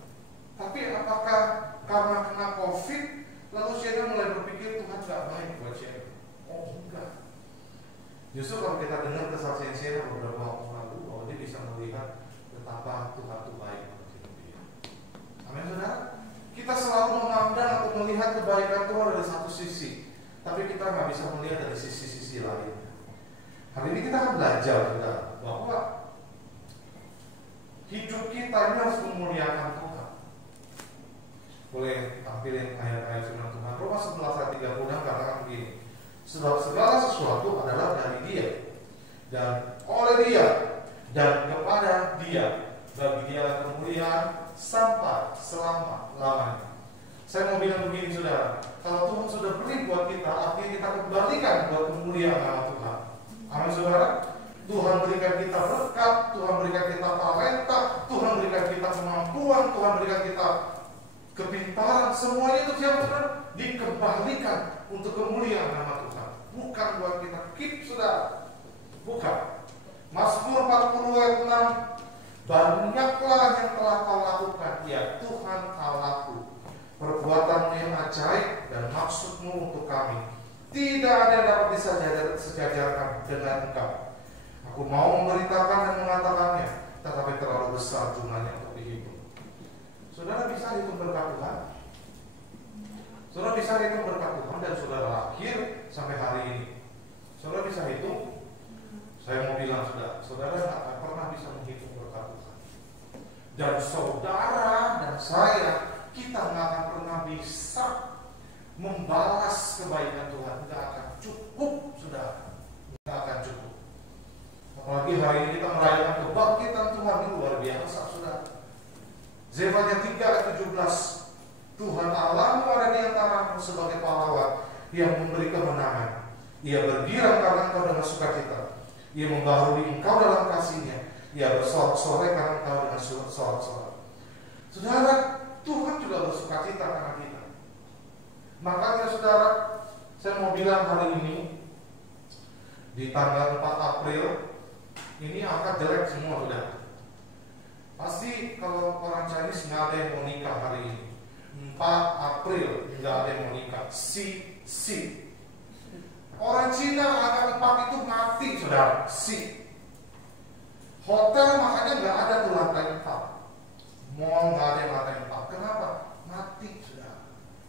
Tapi apakah karena kena COVID lalu Shena mulai berpikir Tuhan gak baik buat Shena? Oh enggak. Justru kalau kita dengar kesaksian Shena beberapa waktu lalu, oh dia bisa melihat betapa Tuhan itu baik buat dia. Amin saudara. Kita selalu memandang atau melihat kebaikan Tuhan dari satu sisi, tapi kita nggak bisa melihat dari sisi-sisi lain. Hari ini kita akan belajar saudara, bahwa hidup kita ini harus memuliakan Tuhan. Boleh tampilin ayat-ayat firman Tuhan. Roma 11 ayat 30 katakan begini. Sebab segala sesuatu adalah dari Dia, dan oleh Dia, dan kepada Dia. Bagi Dia kemuliaan sampai selama-lamanya. Saya mau bilang begini saudara, kalau Tuhan sudah beri buat kita, artinya kita kembalikan buat kemuliaan nama Tuhan. Amin saudara. Tuhan berikan kita berkat, Tuhan berikan kita talenta, Tuhan berikan kita kemampuan, Tuhan berikan kita kepintaran, semuanya itu siapa saudara? Dikembalikan untuk kemuliaan nama Tuhan, bukan buat kita keep saudara, bukan. Mazmur 40 ayat 6, banyaklah yang telah kau lakukan, ya Tuhan Allahku, perbuatanmu yang ajaib dan maksudmu untuk kami. Tidak ada yang dapat disejajarkan dengan Engkau. Aku mau memberitakan dan mengatakannya, tetapi terlalu besar jumlahnya untuk dihitung. Saudara bisa hitung berkat Tuhan? Saudara bisa hitung berkat Tuhan dan saudara lahir sampai hari ini? Saudara bisa hitung? Saya mau bilang saudara tidak akan pernah bisa menghitung berkat Tuhan. Dan saudara dan saya, kita nggak akan pernah bisa membalas kebaikan Tuhan. Nggak akan cukup, saudara. Nggak akan cukup. Apalagi hari ini kita merayakan kebangkitan Tuhan, itu luar biasa, saudara. Zefanya 3 ayat 17. Tuhan Allahmu ada di antaramu sebagai pahlawan yang memberi kemenangan. Ia bergirang karena engkau dengan sukacita. Ia membaharui engkau dalam kasihnya. Ia bersorak-sorai karena engkau dengan sorak-sorai. Saudara, Tuhan juga bersukacita karena kita. Makanya saudara, saya mau bilang hari ini di tanggal 4 April ini angka jelek semua saudara. Pasti kalau orang Chinese nggak ada yang mau nikah hari ini. 4 April nggak ada yang mau nikah. Si orang Cina angka 4 itu mati saudara. Hotel makanya nggak ada tuh lantai 4. Mall nggak ada yang lantai 4. Kenapa? Mati saudara.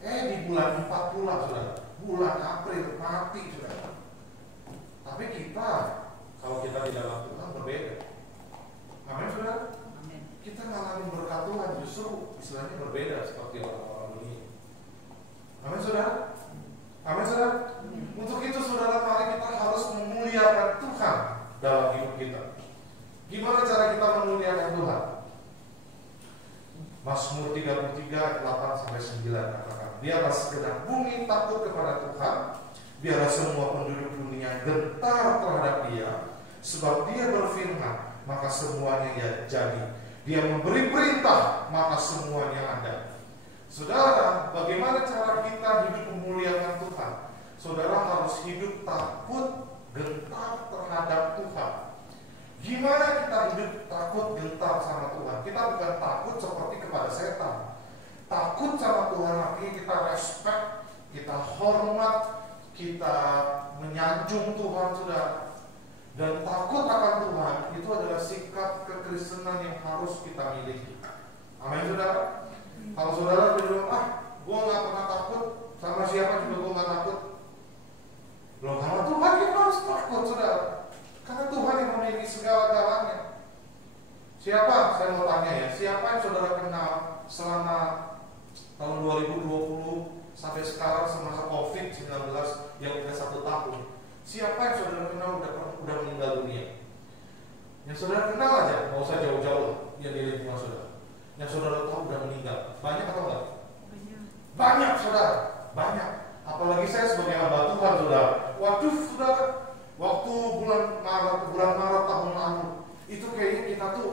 Di bulan 4 pula saudara. Bulan April mati saudara. Tapi kita, kalau kita di dalam Tuhan berbeda. Amin saudara. Kita ngalamin berkat Tuhan justru istilahnya berbeda seperti orang-orang dunia. Amin saudara. Amin saudara. Untuk itu saudara, mari kita harus memuliakan Tuhan dalam hidup kita. Gimana cara kita memuliakan Tuhan? Mazmur 33 ayat 8-9 katakan, biarlah segenap bumi takut kepada Tuhan, biarlah semua penduduk dunia gentar terhadap Dia, sebab Dia berfirman, maka semuanya jadi. Dia memberi perintah, maka semuanya ada. Saudara, bagaimana cara kita hidup memuliakan Tuhan? Saudara harus hidup takut, gentar terhadap Tuhan. Gimana kita hidup takut, gentar sama Tuhan? Kita bukan takut seperti kepada setan. Takut sama Tuhan artinya kita respect, kita hormat, kita menyanjung Tuhan, saudara. Dan takut akan Tuhan itu adalah sikap kekristenan yang harus kita miliki. Amin saudara. Kalau saudara bilang, gue gak pernah takut, sama siapa juga gue gak takut. Belum sama Tuhan kita harus takut saudara. Karena Tuhan yang memiliki segala-galanya. Siapa? Saya mau tanya ya. Siapa yang saudara kenal selama tahun 2020 sampai sekarang semasa COVID-19 yang udah 1 tahun? Siapa yang saudara kenal udah meninggal dunia? Yang saudara kenal aja, nggak usah jauh-jauh yang di lingkungan saudara. Yang saudara tahu udah meninggal, banyak atau enggak? Banyak saudara, banyak. Apalagi saya sebagai hamba Tuhan saudara. Waduh saudara, waktu bulan Maret tahun lalu itu kayaknya kita tuh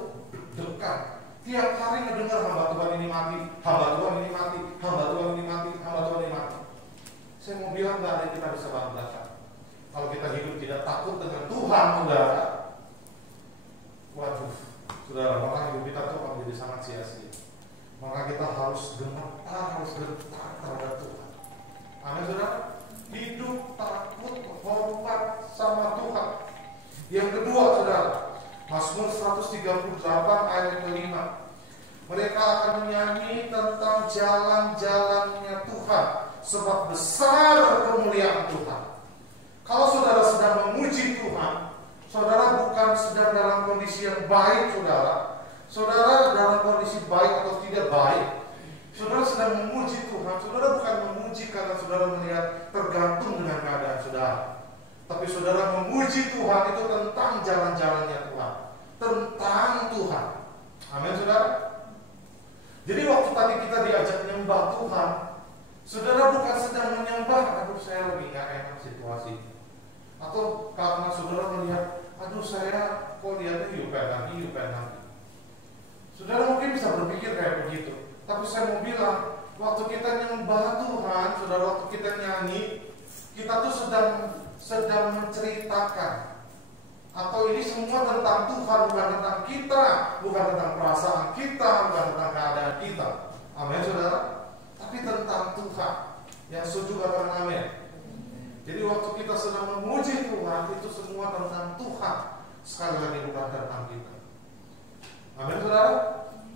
dekat. Tiap hari ngedengar hamba Tuhan ini mati, hamba Tuhan ini mati, hamba Tuhan ini mati, hamba Tuhan ini mati. Saya mau bilang nggak ada yang kita bisa banggakan. Kalau kita hidup tidak takut dengan Tuhan, saudara, waduh, saudara, maka hidup kita tuh akan menjadi sangat sia-sia. Maka kita harus gemetar, harus gentar terhadap Tuhan. Amin, saudara. Hidup takut, hormat sama Tuhan. Yang kedua, saudara, Mazmur 138 ayat kelima. Mereka akan menyanyi tentang jalan-jalannya Tuhan, sebab besar kemuliaan Tuhan. Kalau saudara sedang memuji Tuhan, saudara bukan sedang dalam kondisi yang baik, saudara. Saudara dalam kondisi baik atau tidak baik, saudara sedang memuji Tuhan. Saudara bukan memuji karena saudara melihat tergantung dengan keadaan saudara. Tapi saudara memuji Tuhan itu tentang jalan-jalannya Tuhan, tentang Tuhan. Amin, saudara. Jadi waktu tadi kita diajak menyembah Tuhan, saudara bukan sedang menyembah, aduh saya lagi gak enak situasi. Atau karena saudara melihat, aduh saya kok lihatnya yupen lagi. Saudara mungkin bisa berpikir kayak begitu. Tapi saya mau bilang, waktu kita menyembah Tuhan, saudara, waktu kita nyanyi, kita tuh sedang menceritakan. Atau ini semua tentang Tuhan, bukan tentang kita, bukan tentang perasaan kita, bukan tentang keadaan kita. Amin, saudara. Tapi tentang Tuhan. Yang setuju katakan amin. Jadi waktu kita sedang memuji Tuhan, itu semua tentang Tuhan. Sekali lagi bukan tentang kita. Amin, saudara.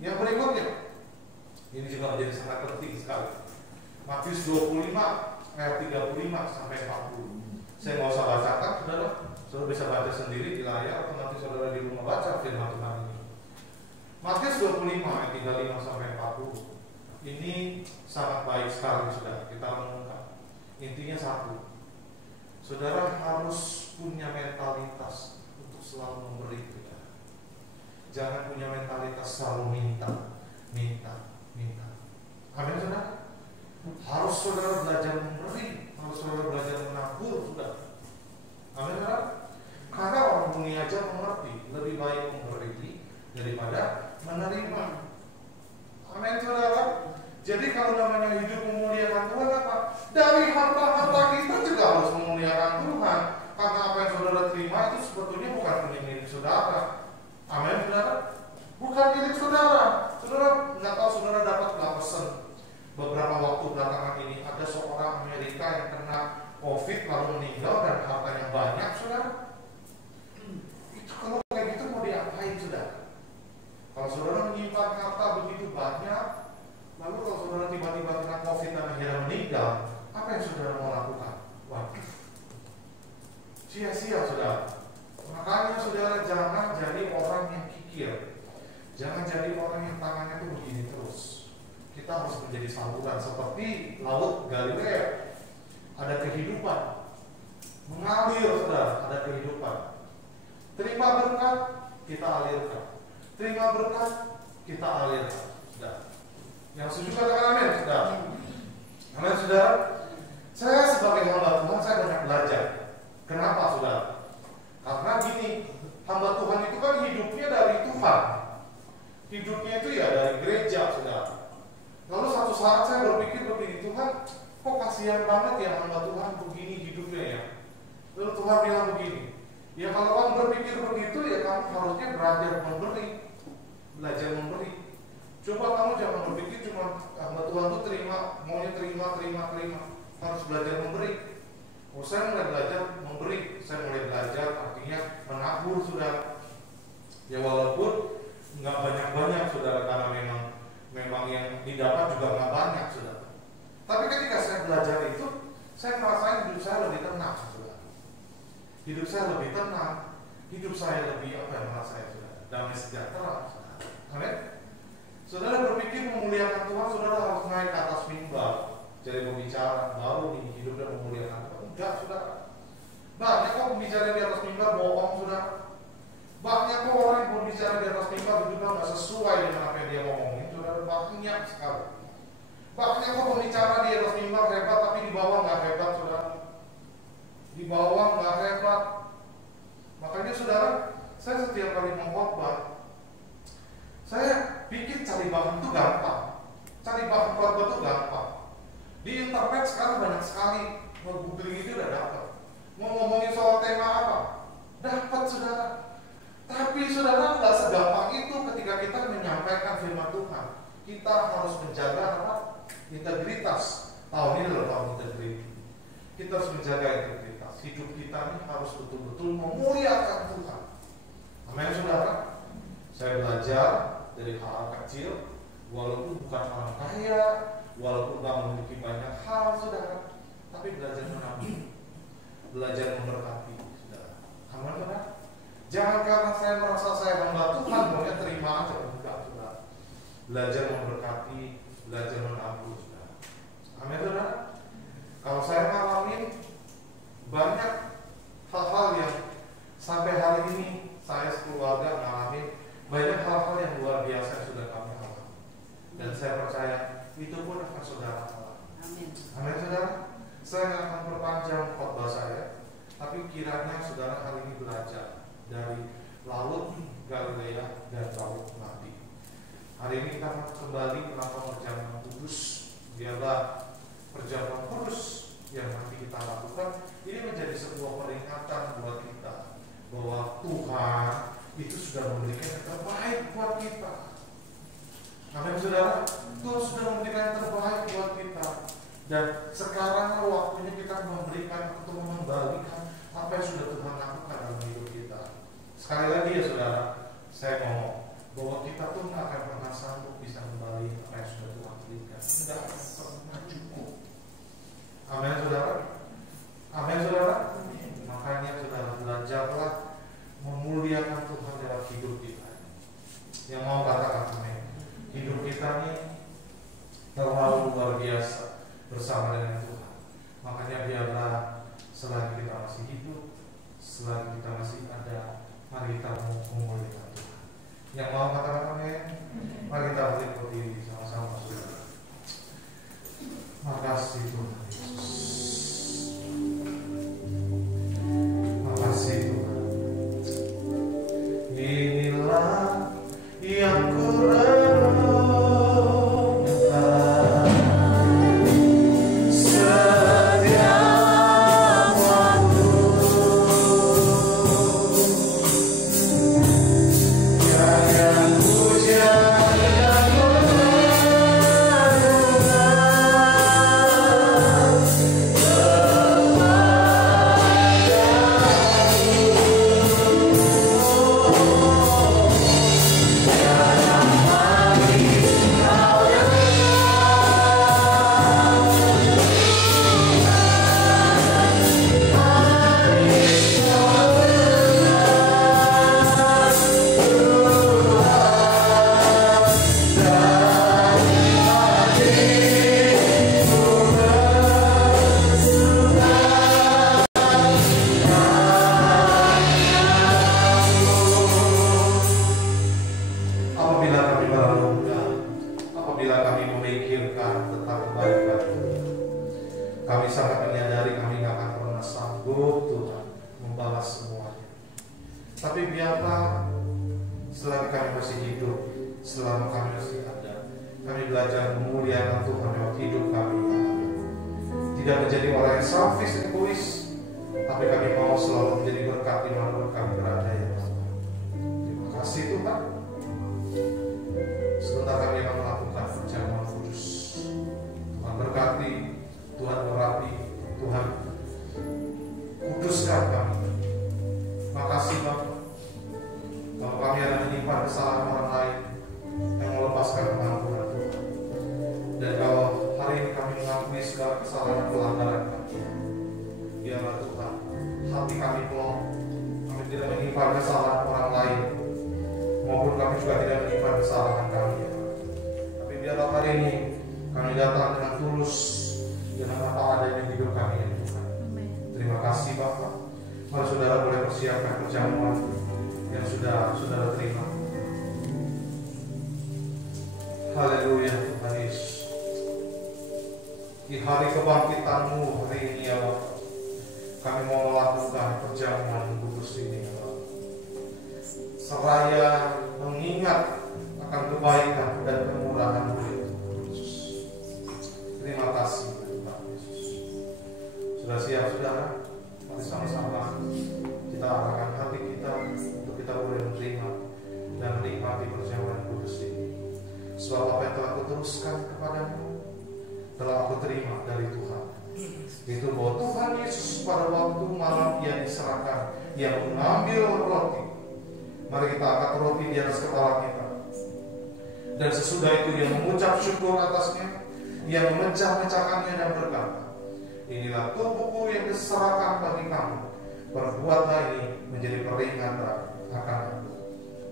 Yang berikutnya, ini juga menjadi sangat penting sekali. Matius 25 ayat 35 sampai 40. Saya nggak usah bacakan, saudara. Saudara bisa baca sendiri di layar, atau nanti saudara di rumah baca firman Tuhan ini. Matius 25 ayat 35 sampai 40. Ini sangat baik sekali, saudara. Kita renungkan. Intinya satu. Saudara harus punya mentalitas untuk selalu memberi, saudara. Jangan punya mentalitas selalu minta. Amin, saudara. Harus saudara belajar memberi, harus saudara belajar menabur, saudara. Amin, saudara. Karena orang dunia aja mengerti, lebih baik memberi daripada menerima. Amin, saudara. Jadi kalau namanya hidup memuliakan Tuhan apa? Dari harta-harta kita juga harus memuliakan Tuhan. Karena apa yang saudara terima itu sebetulnya bukan milik saudara. Amin, saudara. Bukan milik saudara. Saudara nggak tahu saudara dapat nggak pesan. Beberapa waktu belakangan ini ada seorang Amerika yang kena COVID lalu meninggal dan hartanya banyak, saudara. Itu kalau kayak gitu mau diapain, saudara? Kalau saudara menyimpan harta begitu banyak, lalu kalau saudara tiba-tiba kena COVID dan akhirnya meninggal, apa yang saudara mau lakukan? Waduh, sia-sia, saudara. Makanya saudara jangan jadi orang yang kikir. Jangan jadi orang yang tangannya tuh begini terus. Kita harus menjadi saluran seperti laut Galilea. Ada kehidupan mengalir, saudara. Ada kehidupan. Terima berkat, kita alirkan. Terima berkat, kita alirkan, saudara. Yang setuju katakan amin, saudara. Amin, saudara. Saya sebagai hamba Tuhan, saya banyak belajar. Kenapa, saudara? Karena gini, hamba Tuhan itu kan hidupnya dari Tuhan. Hidupnya itu ya dari gereja, saudara. Lalu satu saat saya berpikir begini, Tuhan, kok kasihan banget ya hamba Tuhan begini hidupnya ya. Lalu Tuhan bilang begini, ya kalau kamu berpikir begitu ya kamu harusnya belajar memberi. Belajar memberi. Coba kamu jangan berpikir cuma hamba Tuhan itu maunya terima. Harus belajar memberi. Oh, saya mulai belajar memberi. Saya mulai belajar artinya menabur, saudara. Ya walaupun nggak banyak-banyak, saudara, karena memang yang didapat juga nggak banyak, saudara. Tapi ketika saya belajar itu, saya merasakan hidup saya lebih tenang, saudara. Hidup saya lebih tenang, hidup saya lebih saudara, damai sejahtera, saudara. Amin. Saudara berpikir memuliakan Tuhan, saudara harus naik ke atas mimbar, jadi pembicara baru nih hidupnya memuliakan Tuhan. Enggak, saudara. Banyak kok pembicara di atas mimbar bohong, saudara. Banyak kok orang yang berbicara di atas mimbar juga nggak sesuai dengan apa yang dia ngomongin, saudara. Banyak sekali. Banyak kok pembicara di atas mimbar hebat, tapi di bawah nggak hebat, saudara. Di bawah nggak hebat. Makanya, saudara, saya setiap kali mengkhotbah, saya pikir cari bahan itu gampang. Cari bahan khotbah itu gampang. Di internet sekarang banyak sekali, mau googling itu udah dapat. Mau ngomongin Jadi saudara, nggak segampang itu ketika kita menyampaikan firman Tuhan. Kita harus menjaga apa? Integritas. Tahun ini adalah tahun integritas. Kita harus menjaga integritas. Hidup kita ini harus betul-betul memuliakan Tuhan. Amin saudara. Saya belajar dari hal kecil, walaupun bukan orang kaya, walaupun nggak memiliki banyak hal saudara, tapi belajar menabung, belajar memberkati saudara. Amin saudara. Jangan karena saya merasa saya hamba Tuhan, maunya terima aja, enggak saudara. Belajar memberkati, belajar menabung saudara. Amin saudara. Kalau saya ngalamin banyak hal-hal yang sampai hari ini saya sekeluarga ngalamin banyak hal-hal yang luar biasa yang sudah kami alami. Dan saya percaya itu pun akan saudara alami. Amin. Amin saudara. Saya nggak akan perpanjang khotbah saya, tapi kiranya saudara hari ini belajar dari laut Galilea dan laut Mati. Hari ini kita kembali melakukan perjalanan kudus. Biarlah perjalanan kudus yang nanti kita lakukan ini menjadi sebuah peringatan buat kita bahwa Tuhan itu sudah memberikan yang terbaik buat kita. Amin saudara. Tuhan sudah memberikan yang terbaik buat kita. Dan sekarang waktunya kita memberikan atau mengembalikan apa yang sudah Tuhan lakukan dalam hidup kita. Sekali lagi ya saudara, saya ngomong bahwa kita tuh nggak akan pernah sanggup bisa kembali apa yang sudah Tuhan berikan. Tidak akan pernah cukup. Amin saudara. Amin saudara. Makanya saudara belajarlah memuliakan Tuhan dalam hidup kita. Yang mau katakan amin. Hidup kita ini terlalu luar biasa bersama dengan Tuhan. Makanya biarlah selagi kita masih hidup, selagi kita masih ada, mari kita memuliakan Tuhan. Yang mau katakan amin, mari kita berdiri sama-sama saudara. Makasih Tuhan Yesus. Makasih Tuhan. Inilah yang ku renungkan setiap waktu, yang ku jaga Tapi biarlah selagi kami masih hidup, selama kami masih ada, kami belajar memuliakan Tuhan lewat hidup kami. Tidak menjadi orang yang selfish, egois, tapi kami mau selalu menjadi berkat di mana kami berada ya Tuhan. Terima kasih Tuhan. Sebentar kami akan melakukan perjamuan kudus. Tuhan berkati, Tuhan merapi, Tuhan kuduskan kami. Makasih Bapak. Kalau kami ada menyimpan kesalahan orang lain yang melepaskan pengampunan Tuhan. Dan kalau hari ini kami mengakui segala kesalahan pelanggaran kami, biarlah Tuhan hati kami plong. Kami tidak menyimpan kesalahan orang lain, maupun kami juga tidak menyimpan kesalahan kami. Tapi biarlah hari ini kami datang dengan tulus, dengan apa adanya hidup kami ya Tuhan. Terima kasih Bapak. Mari saudara boleh persiapkan perjamuan yang sudah saudara terima. Haleluya Tuhan Yesus. Di hari kebangkitan-Mu hari ini ya Bapak, kami mau melakukan perjamuan kudus ini ya Bapak. Seraya mengingat akan kebaikan dan kemurahan-Mu ya Tuhan Yesus. Terima kasih Tuhan Yesus. Sudah siap saudara? Mari sama-sama kita arahkan hati kita untuk kita boleh menerima teruskan kepadamu telah aku terima dari Tuhan. Itu bahwa Tuhan Yesus pada waktu malam Ia diserahkan, Ia mengambil roti. Mari kita angkat roti di atas kepala kita. Dan sesudah itu Ia mengucap syukur atasnya, Ia memecah-mecahkannya dan berkata, inilah tubuhku yang diserahkan bagi kamu. Perbuatlah ini menjadi peringatan akan aku.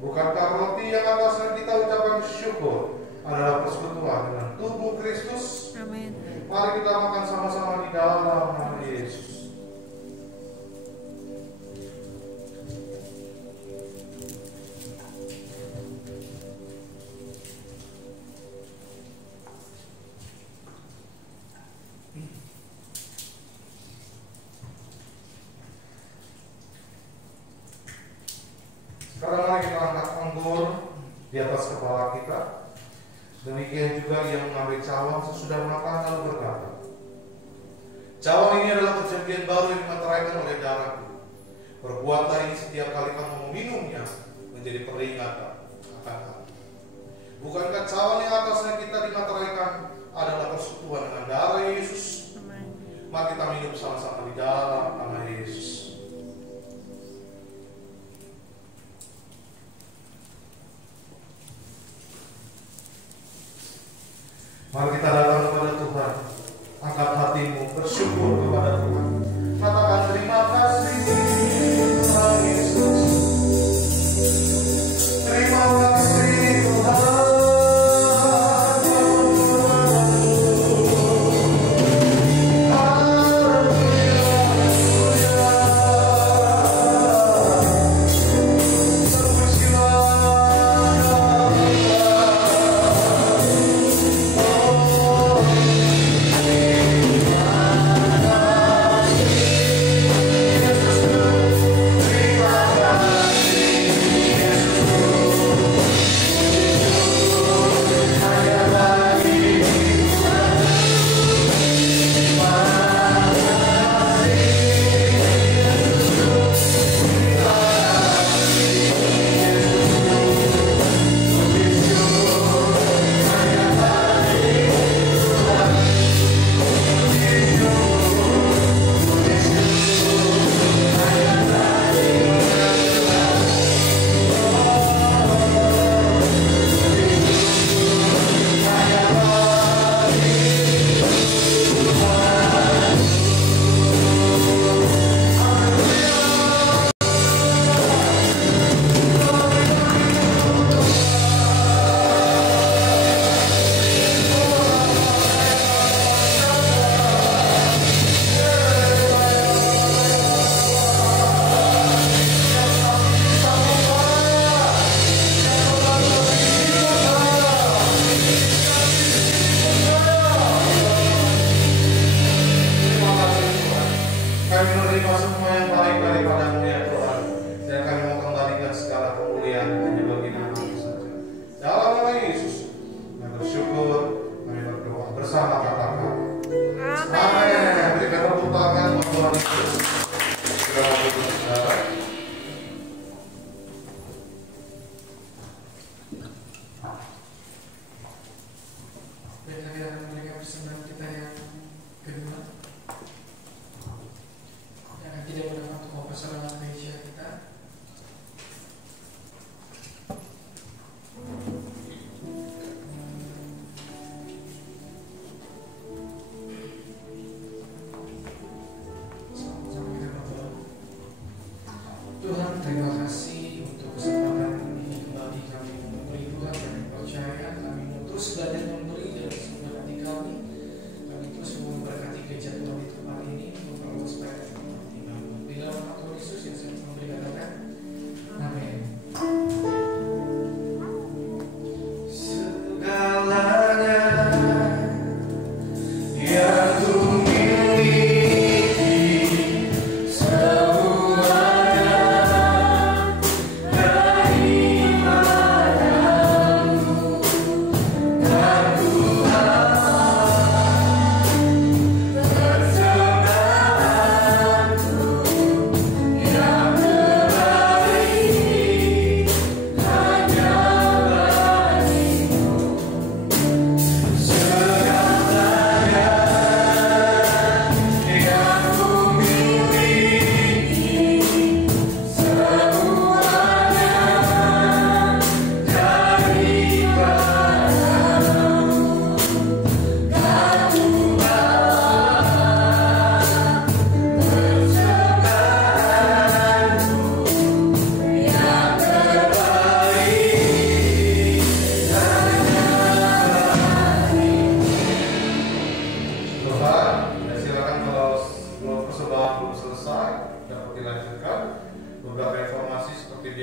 Bukankah roti yang atasnya kita ucapkan syukur adalah persekutuan dengan tubuh Kristus? Amin. Mari kita makan sama-sama di dalam nama Yesus. Sekarang mari kita angkat anggur di atas kepala kita. Demikian juga Ia mengambil cawan sesudah makan lalu berkata, cawan ini adalah perjanjian baru yang dimateraikan oleh darahku. Perbuatlah ini setiap kali kamu meminumnya menjadi peringatan akan aku. Bukankah cawan yang atasnya kita dimateraikan adalah persekutuan dengan darah Yesus? Mari kita minum sama-sama di dalam nama Yesus. Mari kita datang kepada Tuhan. Angkat hatimu, bersyukur kepada Tuhan. Katakan terima kasih Tuhan Yesus. Terima kasih Tuhan.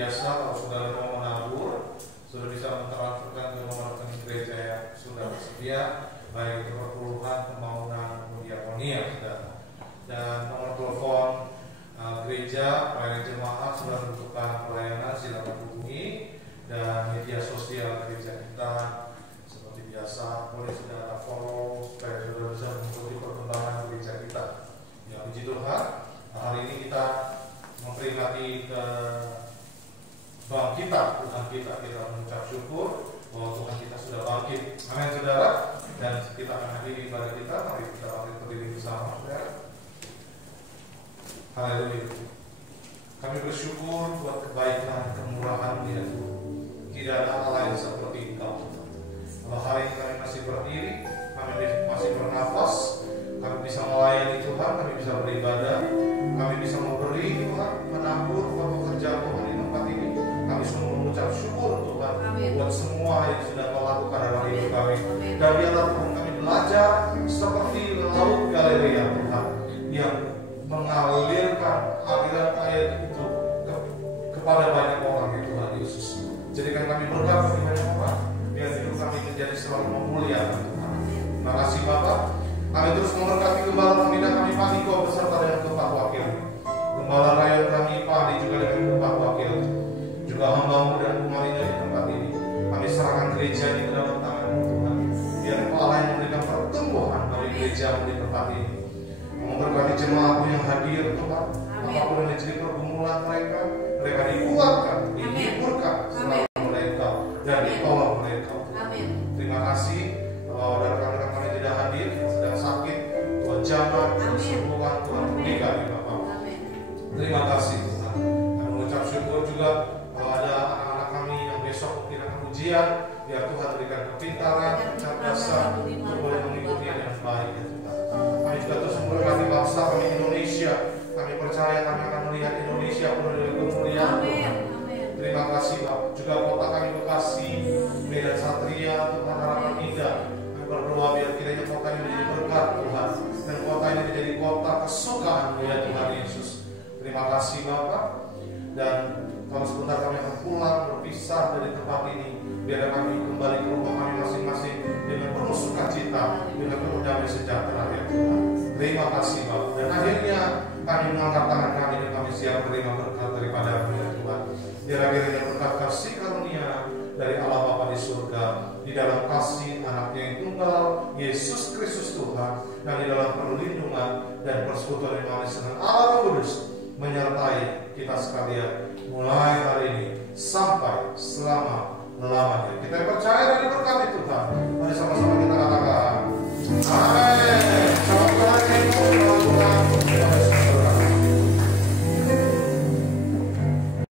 biasa kalau saudara mau menabur, sudah bisa mentransferkan ke nomor rekening gereja yang sudah tersedia, baik itu perpuluhan, pembangunan, maupun diakonia, saudara. Dan nomor telepon gereja, pelayanan jemaat sudah tentukan pelayanan, silakan hubungi. Dan media sosial gereja kita seperti biasa boleh saudara follow supaya saudara bisa mengikuti perkembangan gereja kita. Ya, puji Tuhan, hari ini kita memperingati kebangkitan Tuhan kita mengucap syukur bahwa Tuhan kita sudah bangkit. Amin, saudara. Dan kita akan hadiri ibadah kita. Mari kita berdiri bersama, saudara. Haleluya. Kami bersyukur buat kebaikan, kemurahan ya Tuhan. Tidak ada hal lain seperti Engkau. Kalau hari ini kami masih berdiri, kami masih bernafas, kami bisa melayani Tuhan, kami bisa beribadah, kami bisa memberi Tuhan, menabur buat pekerjaan Tuhan di tempat ini. Kami semua mengucap syukur Tuhan buat semua yang sudah Kau lakukan dalam hidup kami. Dan biarlah Tuhan kami belajar seperti laut Galilea Tuhan yang mengalirkan aliran air itu kepada banyak orang ya Tuhan Yesus. Jadikan kami berkat bagi banyak orang, biar hidup kami menjadi selalu memuliakan Tuhan. Terima kasih Bapak. Kami terus memberkati gembala kami dan kami Pak Niko beserta dengan keempat wakil. Gembala rakyat kami Pak Adi juga dengan keempat wakil. Juga hamba-Mu dan umatnya di tempat ini. Kami serahkan gereja ini ke dalam tangan-Mu Tuhan. Biar Engkau Allah yang memberikan pertumbuhan bagi gereja-Mu di tempat ini. Memberkati jemaat-Mu yang hadir Tuhan. Apapun yang menjadi pergumulan mereka dikuatkan, dihiburkan selalu mereka dan ditolong mereka. Terima kasih kalau ada rekan-rekan kami tidak hadir, sedang sakit, Tuhan jamah, Tuhan sembuhkan, Tuhan pulihkan ya Bapak. Terima kasih Tuhan. Kami mengucap syukur juga kalau ada anak-anak kami yang besok mungkin akan ujian, biar Tuhan berikan kepintaran, kecerdasan untuk boleh mengikuti dengan baik ya Tuhan. Kami juga terus memberkati bangsa kami Indonesia. Kami percaya kami akan melihat Indonesia penuh dengan kemuliaan Tuhan. Terima kasih Bapak. Juga kota kami Bekasi, Medan Satria, Tuhan Harapan Indah. Kami berdoa biar kiranya kota ini menjadi berkat Tuhan. Dan kota ini menjadi kota kesukaan ya Tuhan Yesus. Terima kasih Bapak. Dan kalau sebentar kami akan pulang berpisah dari tempat ini, biar kami kembali ke rumah kami masing-masing dengan penuh sukacita, dengan penuh damai sejahtera ya Tuhan. Terima kasih Bapak. Dan akhirnya kami mengangkat tangan kami dan kami siap menerima berkat daripada-Mu ya Tuhan. Biar akhirnya berkat kasih karunia dari Allah Bapa di surga, di dalam kasih anaknya yang tunggal Yesus Kristus Tuhan, dan di dalam perlindungan dan persekutuan yang manis dengan Allah Kudus menyertai kita sekalian mulai hari ini sampai selama-lamanya. Kita percaya dan diberkati Tuhan. Mari sama-sama kita katakan amin.